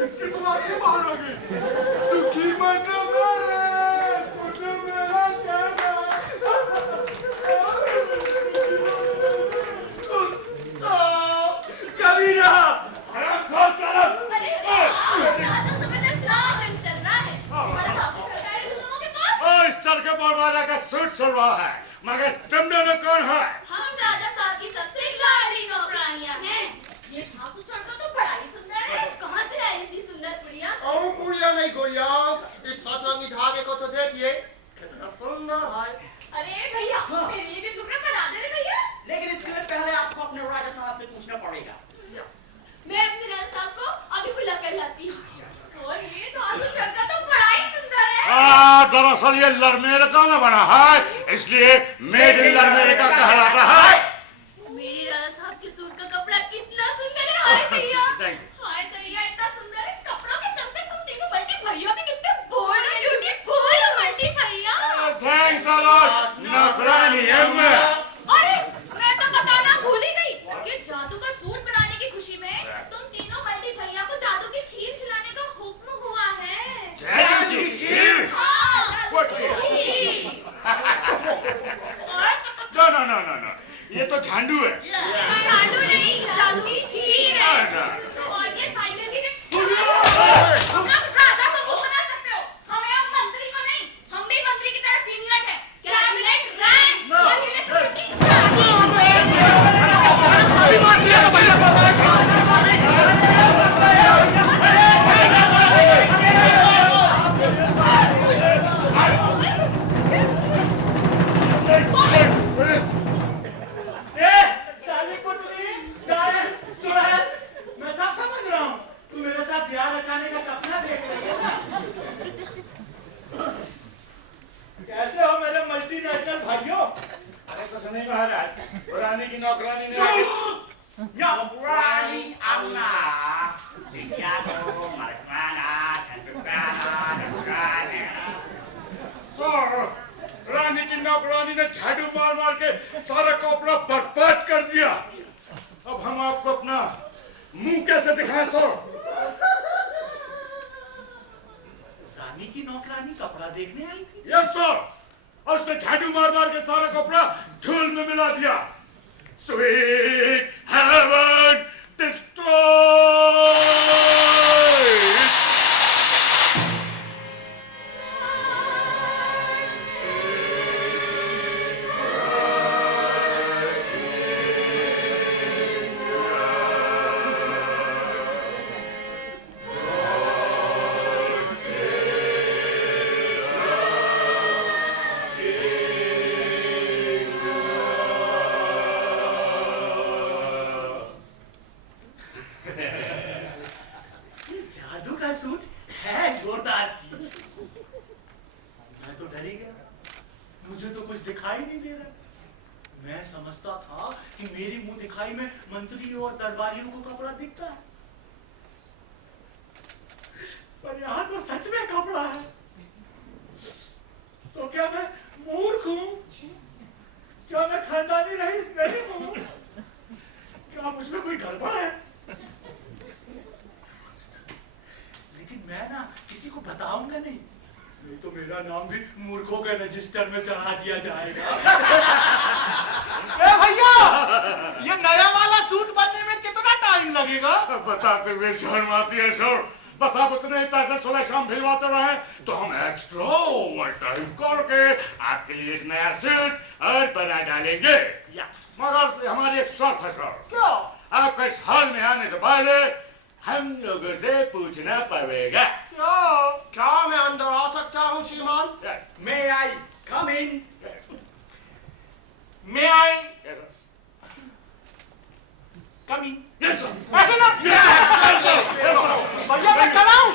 इसकी तो बात ही बाहर आ गई। सुखी मन मेरे, सुन मेरा कहना। कभी ना। अरे यहाँ तो जबरदस्त रावण चल रहा है। बड़ा काफी चल रहा है तुम लोगों के पास। इस तरह के बोलवाला का सूट सलवा है, मगर तुम दोनों कौन है? हम राजा साहब की सबसे लाडली नौकरानियां हैं। ये घासू चढ़कर तो बड़ा ही सुंदर है। कहाँ से आई इतनी सुंदर पुड़िया? पुड़िया नहीं गुड़िया, दरअसल ये लरमेरका में बना है, इसलिए मेड इन लरमेरका कहलाता है। मेरी राजा साहब के सूट का कपड़ा कितना सुंदर है। हाय भैया, हाय भैया, इतना सुंदर है। कपड़ों के संग तुम तीनों बल्टी भैया भी कितने बोल्ड और ब्यूटीफुल हो बल्टी भैया। थैंक्स अ लॉट नौकरानी अम्मा। अरे मैं तो बताना भूल ही गई कि जादू का सूट बनाने की खुशी में तुम तीनों बल्टी भैया को जादू की खीर खिलाने का हुक्म हुआ है। जादू की खीर? हाँ, What खीर? और No, ये तो झांडू है। झाड़ू नहीं, जादू की खीर है। और ये साइकिल की तुम राजा को मुंह बना सकते हो, हमें अब मंत्री को नहीं, हम भी मंत्री की तरह सीनियर है। कैबिनेट रैंक साली कुटनी, गाय, चुड़ैल, मैं सब समझ रहा हूँ। तू मेरे साथ प्यार रचाने का सपना देख रही है ना? कैसे हो मेरे मल्टीनेशनल भाइयों? अरे कुछ नहीं महाराज, पुरानी की नौकरानी ने नौकरानी अम्मा, दिया तो मरसाना, नौकरानी। रानी की नौकरानी ने झाड़ू मार मार के सारा कपड़ा बर्बाद कर दिया। अब हम आपको अपना मुंह कैसे दिखाएं सर? रानी की नौकरानी कपड़ा देखने आई थी। यस सर, और उसने झाड़ू मार मार के सारा कपड़ा धूल में मिला दिया। Sweet heaven destroyed. जादू का सूट है जोरदार चीज। मैं तो डर ही गया, मुझे तो कुछ दिखाई नहीं दे रहा। मैं समझता था कि मेरी मुंह दिखाई में मंत्री और दरबारियों को कपड़ा दिखता है, पर यहाँ तो सच में कपड़ा है। तो क्या मैं मूर्ख हूँ? क्या मैं खानदानी रईस नहीं हूँ? क्या मुझमें कोई गड़बड़ है? लेकिन मैं ना किसी को बताऊंगा नहीं, नहीं तो मेरा नाम भी मूर्खों के रजिस्टर में चढ़ा दिया जाएगा। ए भैया, ये नया वाला सूट बनने में कितना टाइम लगेगा? बताते हुए शर्म आती है सर। बस आप उतने ही पैसे सुबह शाम भिजवाते रहे तो हम एक्स्ट्रा ओवर टाइम करके आपके लिए एक नया सूट और बना डालेंगे। मगर हमारी एक शर्त है सर। क्यों? आपको इस हॉल में आने से पहले हम लोगों से पूछना पड़ेगा। क्या मैं अंदर आ सकता हूँ श्रीमान? May I come in? May I come in? Yes sir. ऐसे ना? भैया मैं खड़ा हूँ।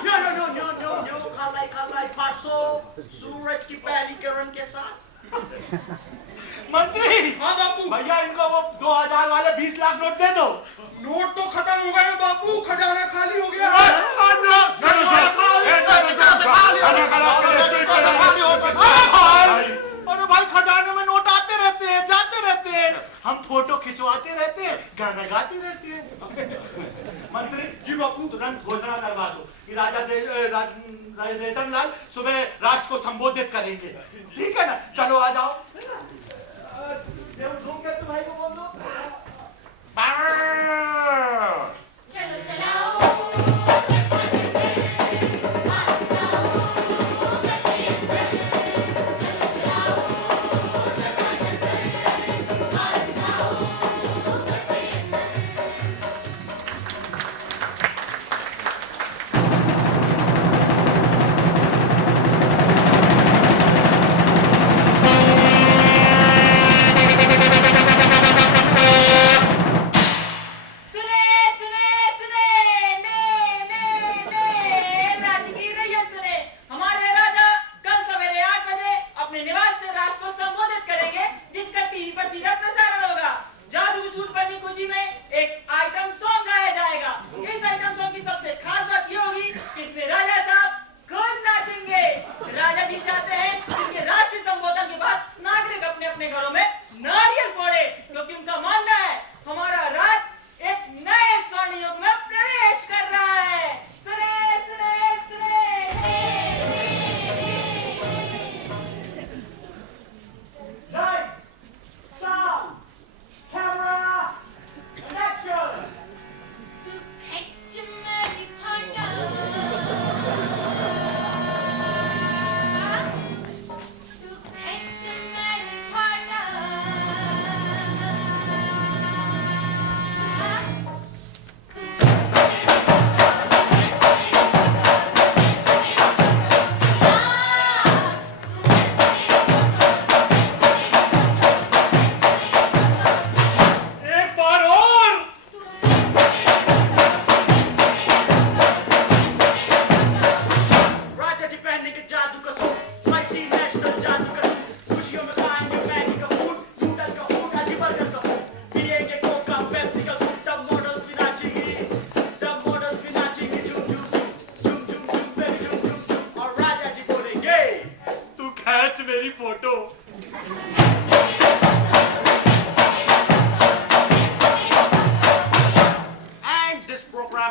नो खालाई परसों सूरज की पहली किरण के साथ। मंत्री, हाँ बापू। भैया इनको वो 2000 वाले 20 लाख नोट दे दो। नोट तो खत्म हो गए बापू, खजाना खाली हो गया। अरे भाई, खजाने में नोट आते रहते हैं, जाते रहते हैं, हम फोटो खिंचवाते रहते हैं, गाना गाते रहते हैं। मंत्री जी, बापू तुरंत घोषणा करवा दो कि राजा देशन लाल सुबह राष्ट्र को संबोधित करेंगे। ठीक है ना? चलो आ जाओ। तुम भाई को बोल दो। चलो चलाओ।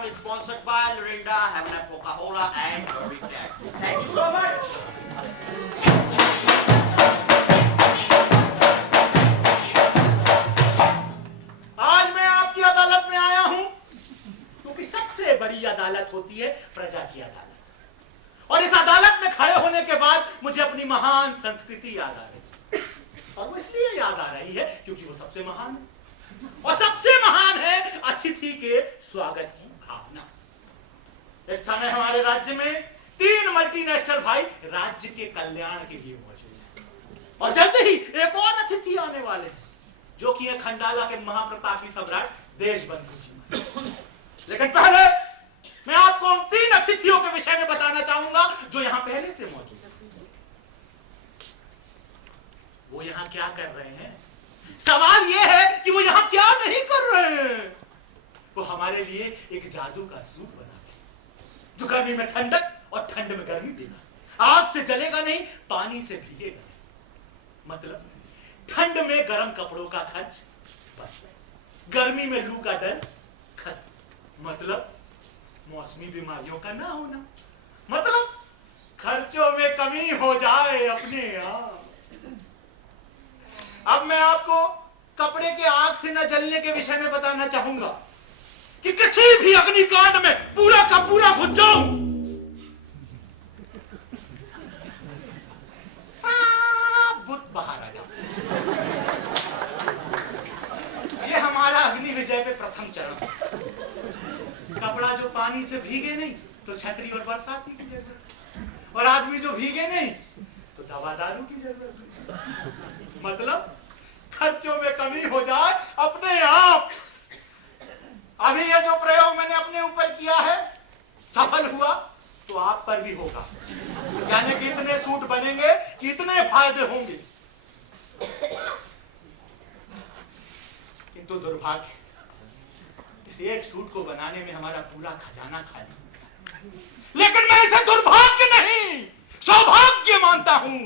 program is sponsored by Lorinda, Havana, Coca-Cola and Derby Tech. Thank you so much. आज मैं आपकी अदालत में आया हूं क्योंकि सबसे बड़ी अदालत होती है प्रजा की अदालत, और इस अदालत में खड़े होने के बाद मुझे अपनी महान संस्कृति याद आ रही है। और वो इसलिए याद आ रही है क्योंकि वो सबसे महान है, और सबसे महान है अतिथि के स्वागत की भावना। इस समय हमारे राज्य में 3 मल्टीनेशनल भाई राज्य के कल्याण के लिए मौजूद हैं, और जल्द ही एक और अतिथि आने वाले हैं जो कि है खंडाला के महाप्रतापी सम्राट देशबंधु जी। लेकिन पहले मैं आपको उन 3 अतिथियों के विषय में बताना चाहूंगा जो यहां पहले से मौजूद हैं। वो यहां क्या कर रहे हैं? सवाल यह है कि वो यहां क्या नहीं कर रहे हैं। वो हमारे लिए एक जादू का सूट बनाते हैं जो गर्मी में ठंडक और ठंड में गर्मी देगा, आग से जलेगा नहीं, पानी से भीगेगा नहीं। मतलब ठंड में गर्म कपड़ों का खर्च बच, गर्मी में लू का डर खत्म, मतलब मौसमी बीमारियों का ना होना, मतलब खर्चों में कमी हो जाए अपने आप। अब मैं आपको कपड़े के आग से न जलने के विषय में बताना चाहूंगा कि किसी भी अग्निकांड में पूरा का पूरा घुस जाऊं, सब बुत बाहर आ जाते। ये हमारा अग्नि विजय पे प्रथम चरण। कपड़ा जो पानी से भीगे नहीं तो छतरी और बरसाती की जरूरत, और आदमी जो भीगे नहीं तो दवा दारू की जरूरत। मतलब खर्चों में कमी हो जाए अपने आप। अभी ये जो प्रयोग मैंने अपने ऊपर किया है सफल हुआ तो आप पर भी होगा, यानी कि इतने सूट बनेंगे कि इतने फायदे होंगे। किंतु दुर्भाग्य, इस एक सूट को बनाने में हमारा पूरा खजाना खाली हो गया। लेकिन मैं इसे दुर्भाग्य नहीं सौभाग्य मानता हूं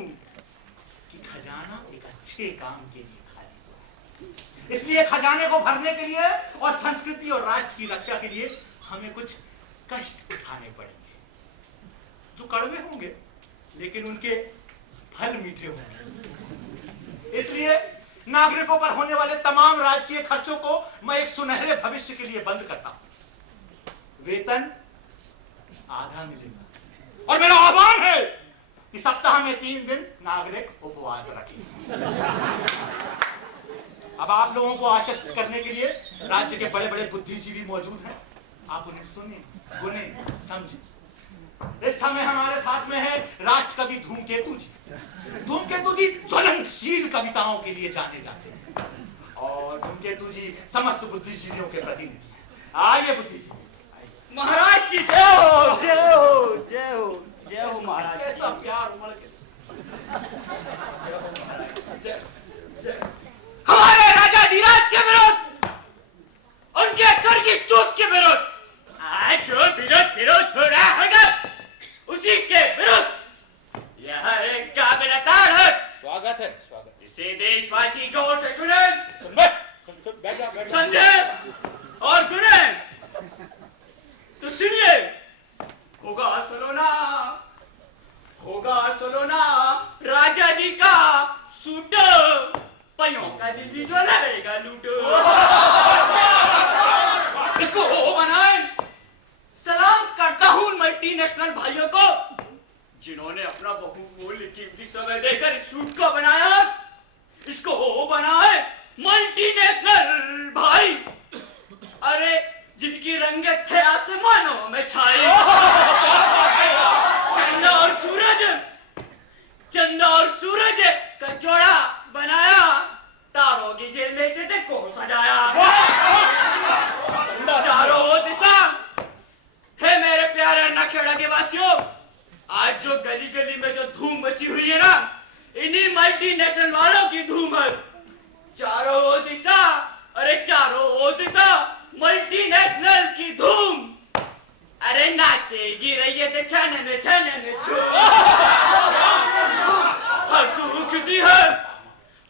कि खजाना एक अच्छे काम के लिए खाली हुआ है। इसलिए खजाने को भरने के लिए और संस्कृति और राष्ट्र की रक्षा के लिए हमें कुछ कष्ट उठाने पड़ेंगे, जो कड़वे होंगे लेकिन उनके फल मीठे होंगे। इसलिए नागरिकों पर होने वाले तमाम राजकीय खर्चों को मैं एक सुनहरे भविष्य के लिए बंद करता हूं। वेतन आधा मिलेगा, और मेरा आह्वान है कि सप्ताह में 3 दिन नागरिक उपवास रखें। अब आप लोगों को आश्वस्त करने के लिए राज्य के बड़े बड़े बुद्धिजीवी मौजूद हैं। आप उन्हें सुने, गुने, समझे। इस समय हमारे साथ में है राष्ट्र कवि धूमकेतु जी। धूमकेतु जी ज्वलनशील कविताओं के लिए जाने जाते हैं, और धूमकेतु जी समस्त बुद्धिजीवियों के प्रतिनिधि हैं। आइए बुद्धिजीवी। महाराज की जय हो, जय हो, जय हो, जय हो महाराज। कैसा प्यार उमड़ के। जय जय। हमारे राजा धीराज के विरुद्ध, उनके स्वर्गीय चूत के विरुद्ध आज जो विरोध हो रहा होगा उसी के विरुद्ध यह एक काबिल-ए-ताड़ है। स्वागत है, स्वागत। इसे देशवासी गौर से सुने, समझे और गुने। तो सुनिए, होगा सलोना राजा जी का सूट, पैयों का दिल्ली जो लगेगा लूटो। इसको हो बनाए। सलाम करता हूं मल्टीनेशनल भाइयों को जिन्होंने अपना बहुमूल्य कीमती समय देकर इस सूट को बनाया। इसको हो बनाए मल्टीनेशनल भाई, अरे जिनकी रंगत है आसमानों में छाई। चंदा और सूरज का जोड़ा बनाया, तारों की जेल में चित्र को सजाया। चारों दिशा है मेरे प्यारे नखेड़ा के वासियों। आज जो गली गली में जो धूम मची हुई है ना, इन्हीं मल्टीनेशनल वालों की धूम है। चारों दिशा, अरे चारों दिशा मल्टीनेशनल की धूम। अरे नाचेगी रही है छनन छनन छो। हर सू खुशी है,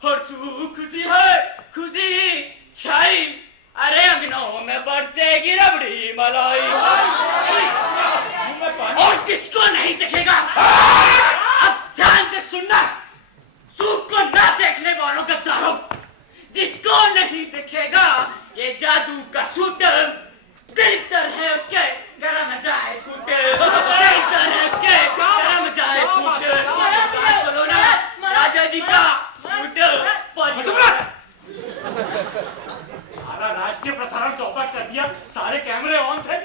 हर सू खुशी है, खुशी छाई। अरे अंगनों में बरसेगी रबड़ी मलाई और किसको नहीं दिखेगा? अब ध्यान से सुनना, सूट को ना देखने वालों का दारो, जिसको नहीं दिखेगा ये जादू का सूट, दिलतर है उसके गरम जाए फूट, दिलतर है उसके गरम जाए फूट। चलो ना, राजा जी का सूट सारा राष्ट्रीय प्रसारण चौपट कर दिया, सारे कैमरे ऑन थे।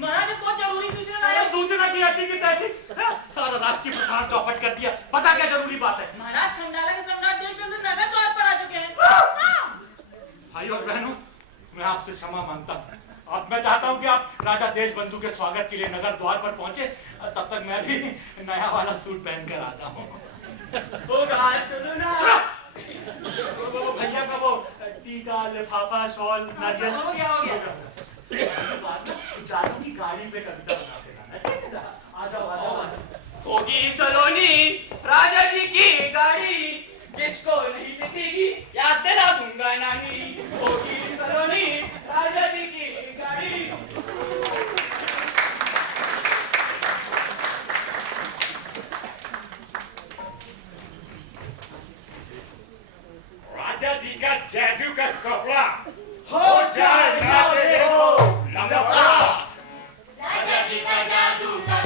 महाराज बहुत जरूरी सूचना आया। सूचना की ऐसी की तैसी, सारा राष्ट्रीय प्रसारण चौपट कर दिया। पता क्या जरूरी बात है? महाराज खंडाला के सम्राट देशबंधु नगर द्वार पर आ चुके हैं। भाई और बहनों, मैं आपसे क्षमा मांगता हूँ। अब मैं चाहता हूँ कि आप राजा देशबंधु के स्वागत के लिए नगर द्वार पर पहुंचे, तब तक मैं भी नया वाला सूट पहन कर आता हूँ। भैया का वो टीका, लिफाफा, शॉल, नारियल हो गया। जादू की गाड़ी पे कविता बनाते हैं। आ जाओ। होगी सलोनी राजा जी की गाड़ी, जिसको नहीं दिखेगी याद दिला दूंगा नानी। होगी सलोनी राजा जी की गाड़ी। राजा जी का जादू का कपड़ा हो जाए ना देखो नमका। राजा जी का जादू का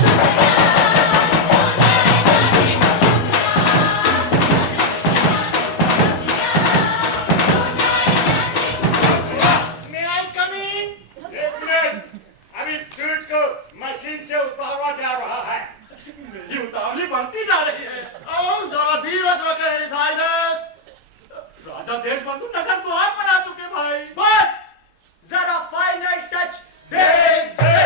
May I come in? एक मिनट, अभी सूट को मशीन से उतारा जा रहा है। मेरी उतावली बढ़ती जा रही है। और जरा धीरज रखे His Highness। राजा देशबंधु नगर द्वार पर आ चुके भाई। बस जरा फाइनल टच दे दे।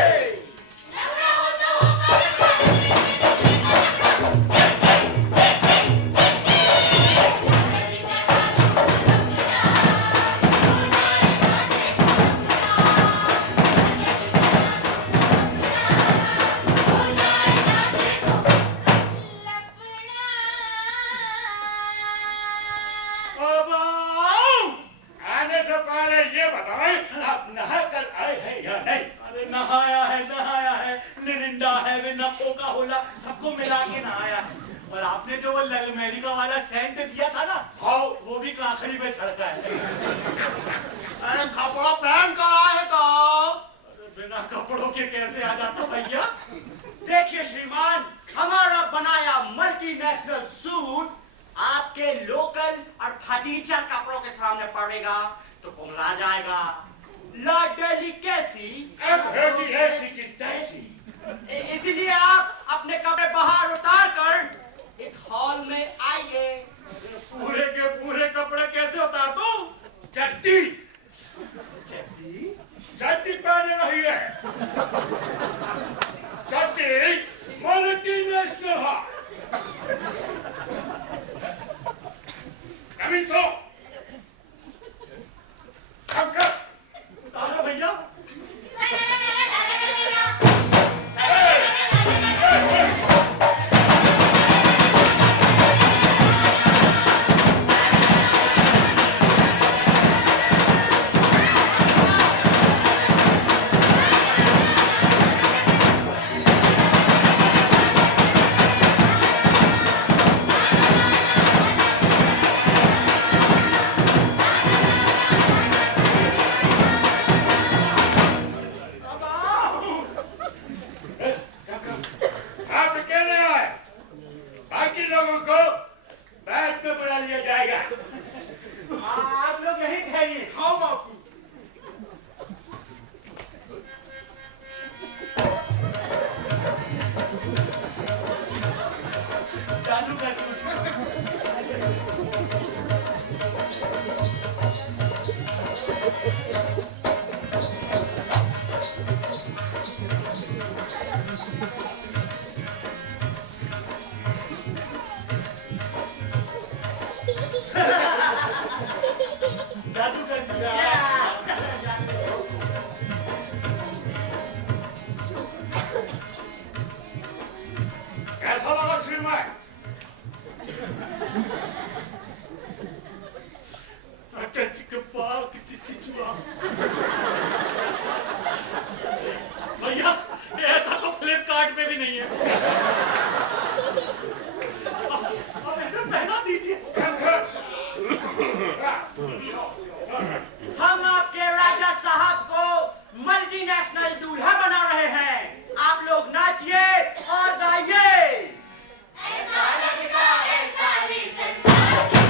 अब आओ। आने से पहले ये बताएं, आप नहा कर आए हैं या नहीं? अरे नहाया है, लिरिंडा है, वे नपो का होला, सबको मिला के नहाया है। और आपने जो वो अमेरिका वाला सेंट दिया था ना, हाँ। वो भी काखड़ी में छड़का है। अरे कपड़ा पहन कर आए तो अरे बिना कपड़ों के कैसे आ जाता भैया? देखिए श्रीमान, हमारा बनाया मल्टीनेशनल सूट आपके लोकल और फटीचर कपड़ों के सामने पड़ेगा तो कुमला जाएगा। ला डेलिकेसी, इसीलिए आप अपने कपड़े बाहर उतार कर इस हॉल में आइए। पूरे के पूरे कपड़े कैसे उतार दूं? चड्डी चड्डी? चड्डी पहने रही है। चड्डी मल्टीनेशनल है। अभी तो उतारो भैया। आप अकेले आए, बाकी लोगों को बैठ में बुला लिया जाएगा। आप लोग यहीं ठहरिए। हाँ बापू। जादू का सूट। जादू का कैसा लगा श्रीमान? नहीं है। अब इसे पहना दीजिए। हम आपके राजा साहब को मल्टीनेशनल दूल्हा बना रहे हैं। आप लोग नाचिए और गाइए। ऐसा लगता है सारी संसार की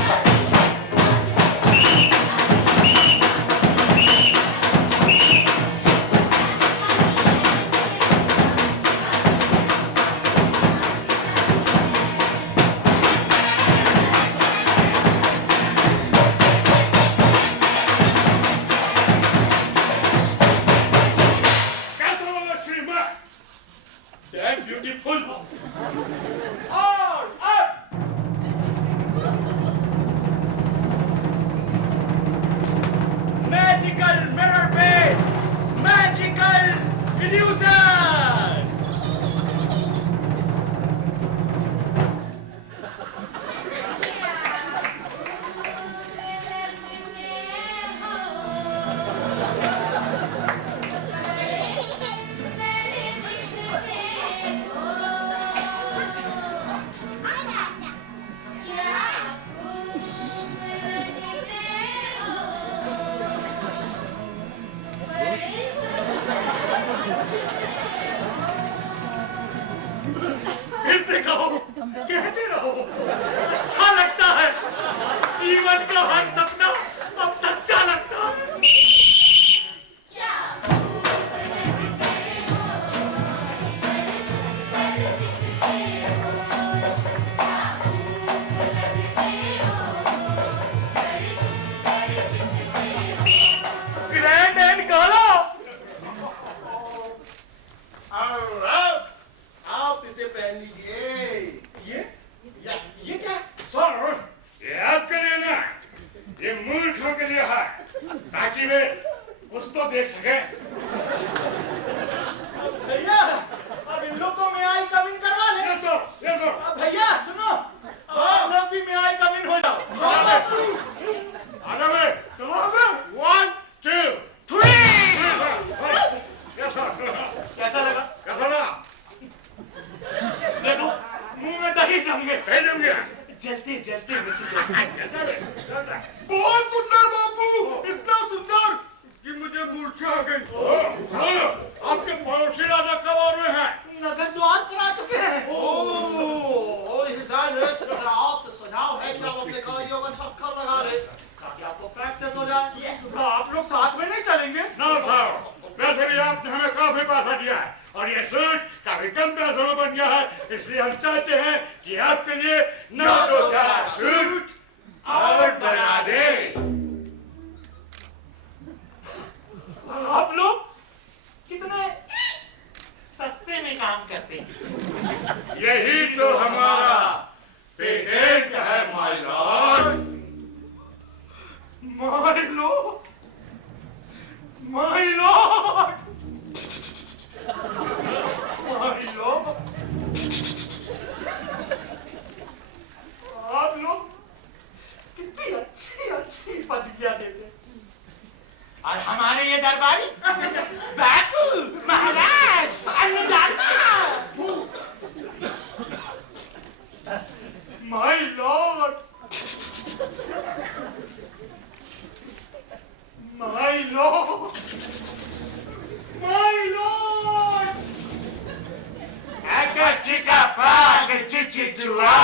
मैजिकल मिरर पे मैजिकल इल्यूजन। फिर से कहो, कहते रहो। अच्छा लगता है, जीवन का हर सपना अब सच्चा लगता है। ग्रैंड एंड गाला। आप इसे पहन लीजिए। ये क्या? सर, ये आपके लिए ना, ये मूर्खों के लिए है, ताकि वे कुछ तो देख सके। भैया, अब इन लोगों में आई कमिंग करवा ले। ये सर। अब भैया सुनो, आप लोग भी में आई कमिंग हो जाओ। आगे में, वन, टू, थ्री। ये सर, कैसा लगा? कैसा ना? देखो, मुंह में दही जम गए। पहनूंगे। जलते बहुत सुंदर बाबू, इतना सुंदर कि मुझे मूर्छा आ गई। आपके पड़ोसी राजा कब आ रहे हैं? नगद द्वार करा चुके हैं। और हिसाब आपसे सुझाव है कि आप अपने कार्यों का चक्कर लगा ले ताकि आपको प्रैक्टिस हो जाए। तो आप लोग साथ में नहीं चलेंगे? ना सर, वैसे भी आपने हमें काफी पैसा दिया है और ये सूट काफी कम पैसों में बन गया है, इसलिए हम चाहते हैं कि आपके लिए नौ दो चार सूट और बना दे। आप लोग कितने सस्ते में काम करते हैं। यही तो हमारा पेटेंट है my lord. My lord, my lord, my Lord. आप लोग कितनी अच्छी पदवियां देते हैं। और हमारे ये दरबारी बापू महाराज my lord, my lord, my lord. चिका पाग चिची दुआ,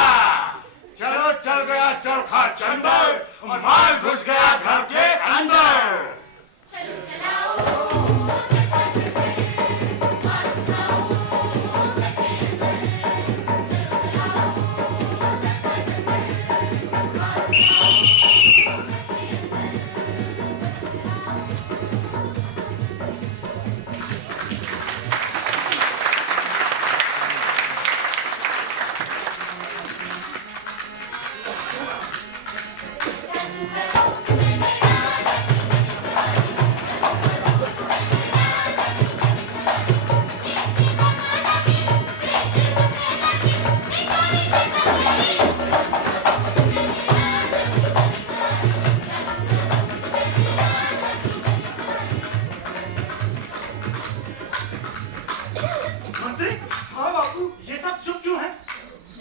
चलो चल गया चरखा चंदर और माल घुस गया घर के अंदर। चलो चलाओ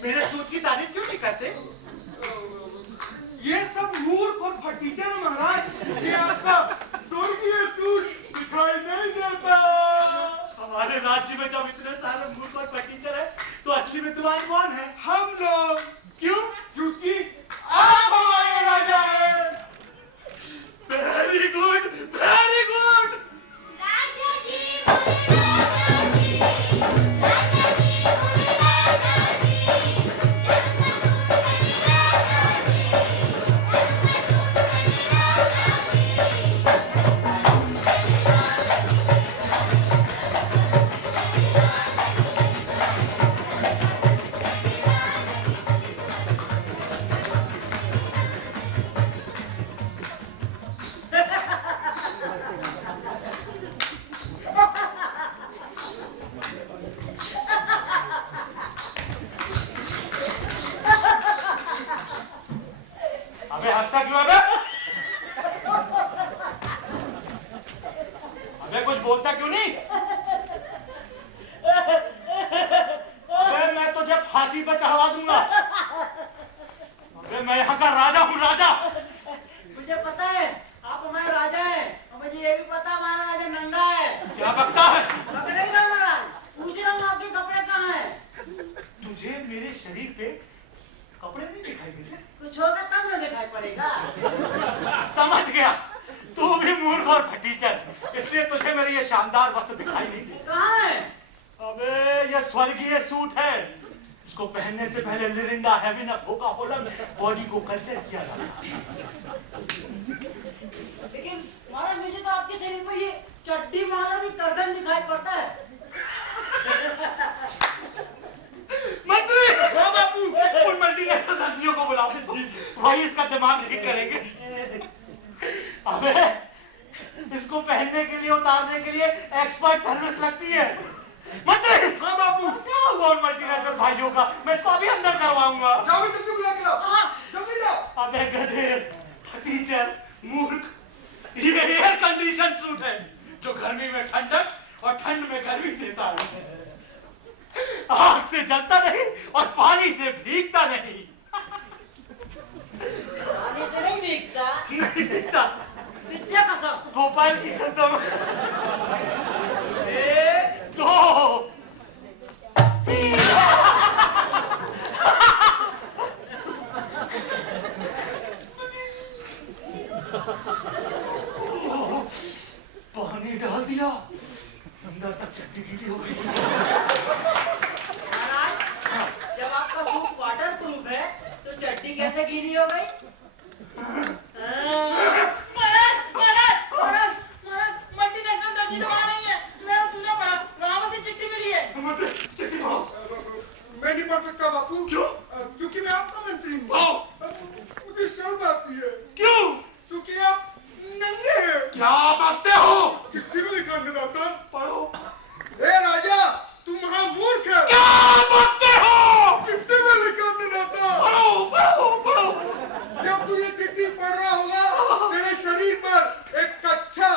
मेरे सूट की तारीफ क्यों नहीं करते? ये सब मूर्ख और फटीचर है महाराज। ये आपका स्वर्गीय सूट दिखाई नहीं देता। हमारे राज्य में जब इतने सारे मूर्ख और फटीचर है तो असली विद्वान कौन है? हम लोग। क्यों? क्योंकि आप हमारे राजा हैं। Very good, very good. राजा जी बोले राजा जी, राजा जी बोले राजा जी, राजा अबे हंसता क्यों है बे? अबे कुछ बोलता क्यों नहीं? अबे मैं तुझे फांसी पे चढ़वा दूंगा। अबे मैं यहाँ का राजा हूँ, राजा। मुझे पता है आप हमारे राजा हैं और मुझे ये भी पता है हमारा राजा नंगा है। क्या बकता है? पकड़ नहीं रहा महाराज, पूछ रहा हूँ आपके कपड़े कहाँ हैं? तुझे मेरे शरीर पे कपड़े नहीं दिखाई देते? कुछ होगा तब ना दिखाई पड़ेगा। समझ गया, तू भी मूर्ख और फटीचर, इसलिए तुझे मेरे ये शानदार वस्त्र दिखाई नहीं देते। कहाँ है? अबे ये स्वर्गीय सूट है। इसको पहनने से पहले लिरिंडा हैवी ना कोका कोला बॉडी को कल्चर किया था। लेकिन महाराज मुझे तो आपके शरीर पर ये चड्डी महाराज गर्दन दिखाई पड़ता है। मंत्री, हाँ बापू, उन मल्टीनेशनल दर्जियों को बुलाओ, वही इसका दिमाग ठीक करेंगे। अबे इसको पहनने के लिए, उतारने के लिए एक्सपर्ट सर्विस लगती है। मंत्री, हाँ बापू। क्या हुआ उन मल्टीनेशनल भाइयों का? मैं इसको अभी अंदर करवाऊंगा। जाओ जल्दी बुला के लाओ। जल्दी जाओ। अबे गधे, फटीचर, मूर्ख, ये एयर कंडीशन सूट है जो गर्मी में ठंडक और ठंड में गर्मी देता है। आग से जलता नहीं और पानी से भीगता नहीं। पानी से नहीं भीगता, नहीं भीगता। विद्या कसम। भोपाल की कसम। 1, 2, 3। पानी डाल दिया, अंदर तक चड्डी गीली हो गई। महाराज जब आपका सूट वाटर प्रूफ है तो चड्डी कैसे गीली हो गई? महाराज महाराज महाराज महाराज मल्टीनेशनल दर्जी तो वहाँ नहीं है। मैं सुना पड़ा वहाँ पर से चिट्ठी मिली है। चिट्ठी पढ़ो। मैं नहीं पढ़ सकता बापू। क्यों? क्योंकि मैं आपका मंत्री हूँ। मुझे शर्म आती है। क्यों? क्योंकि आप नंगे हैं। क्या बकते हो? चिट्ठी में लिखा अंडरदाता। पढ़ो। ए राजा, तुम महामूर्ख है। क्या बकते हो? चिट्ठी में लिखा अंडरदाता। पढ़ो पढ़ो पढ़ो। जब तू ये चिट्ठी पढ़ रहा होगा तेरे शरीर पर एक कच्छा,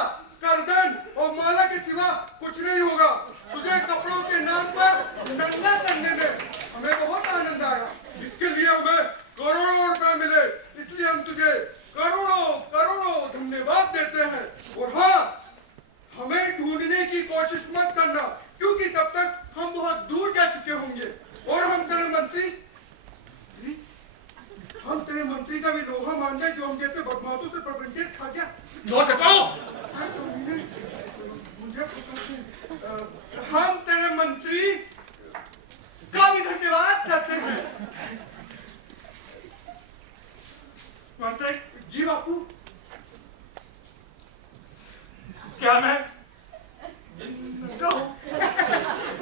गर्दन और माला के सिवा कुछ नहीं होगा। तुझे कपड़ों के नाम पर नंगा करने में हमें बहुत आनंद आया, जिसके लिए हमें करोड़ों रुपए मिले। इसलिए हम तुझे करोड़ों करोड़ों धन्यवाद देते हैं। और हाँ, हमें ढूंढने की कोशिश मत करना, क्योंकि तब तक हम बहुत दूर जा चुके होंगे और हम तेरे मंत्री का भी लोहा मान गए जो हम जैसे बदमाशों से परसेंटेज खा गया। जोर से पढ़ो। हम तेरे मंत्री का भी धन्यवाद करते हैं। मंत्री जी बापू। क्या मैं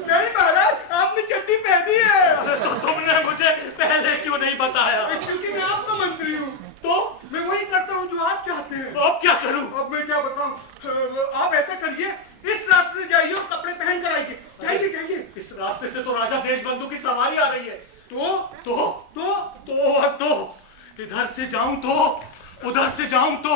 नहीं महाराज, आपने चड्डी पहनी है। तो तुमने मुझे पहले क्यों नहीं बताया? क्योंकि मैं आपका मंत्री हूँ, तो मैं वही करता हूँ जो आप चाहते हैं। अब क्या करूं? अब मैं क्या बताऊँ? आप ऐसा करिए, इस रास्ते से जाइए और कपड़े पहन कर आइए। जाइए जाइए। इस रास्ते से तो राजा देशबंधु की सवारी आ रही है। तो तो तो अब तो इधर से जाऊं तो उधर से जाऊं तो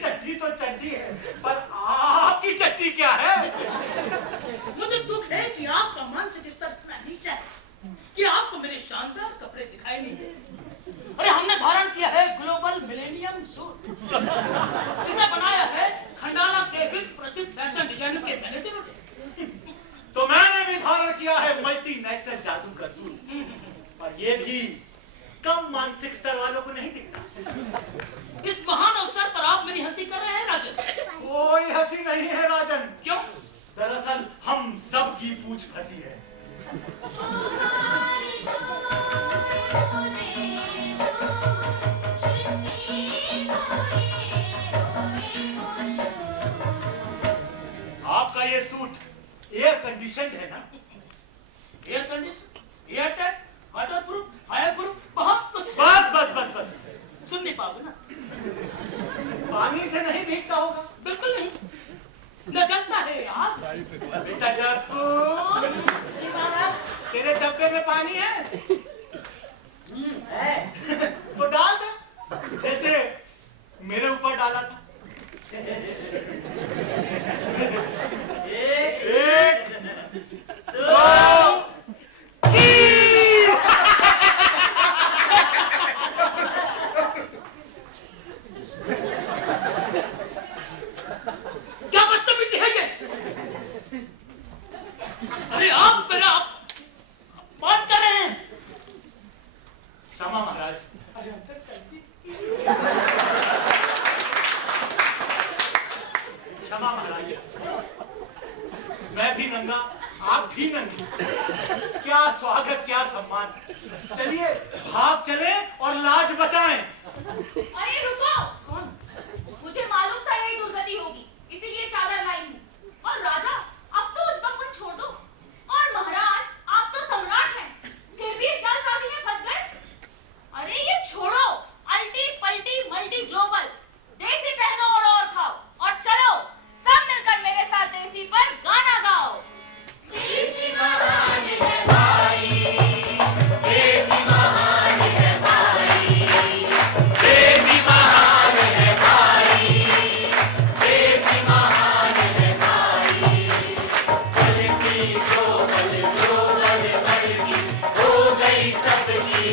चड्डी तो चड्डी है, पर आपकी चड्डी क्या है? मुझे दुख है कि आपका मानसिक स्तर इतना नीचा है कि आपको मेरे शानदार कपड़े दिखाई नहीं देते। अरे हमने धारण किया है ग्लोबल मिलेनियम सूट। इसे बनाया है खंडाला के विश्व प्रसिद्ध फैशन डिजाइनर के मैनेजर ने। तो मैंने भी धारण किया है मल्टीनेशनल जादू का सूट, पर ये भी कम मानसिक स्तर वालों को नहीं दिखता। इस महान अवसर पर आप मेरी हंसी कर रहे हैं राजन। कोई हंसी नहीं है राजन। क्यों? दरअसल हम सब की पूछ फंसी है। आपका ये सूट एयर कंडीशनड है ना? Air condition, air tight, water proof, fire proof, बहुत कुछ। बस बस बस बस, सुन नहीं पाओगे ना? पानी से नहीं भीगता होगा? बिल्कुल नहीं, न जलता है आग। बेटा डब्बू, जी महाराज। तेरे डब्बे में पानी है? है, तो डाल दे, जैसे मेरे ऊपर डाला था। एक, दो, तीन। क्या बदतमीजी है ये? अरे आप मेरा अपमान कर रहे हैं। क्षमा महाराज। क्षमा महाराज, मैं भी नंगा, आप भी नंगी। क्या स्वागत, क्या सम्मान। चलिए भाग चले और लाज बचाएं। अरे रुको, मुझे मालूम था यही दुर्गति होगी, इसीलिए चादर लाई हूँ। और राजा, अब तो उस बकवन छोड़ दो। और महाराज, आप तो सम्राट हैं, फिर भी इस जालसाजी में फंस गए। अरे ये छोड़ो, अल्टी पल्टी मल्टी ग्लोबल, देसी पहनो ओढ़ो और खाओ, और चलो सब मिलकर मेरे साथ देसी पर गाना गाओ। देसी महान है भाई, देसी महान है भाई, देसी महान है भाई, देसी महान है भाई। पलटी ग्लोबल ग्लोबल पलटी हो गई सबकी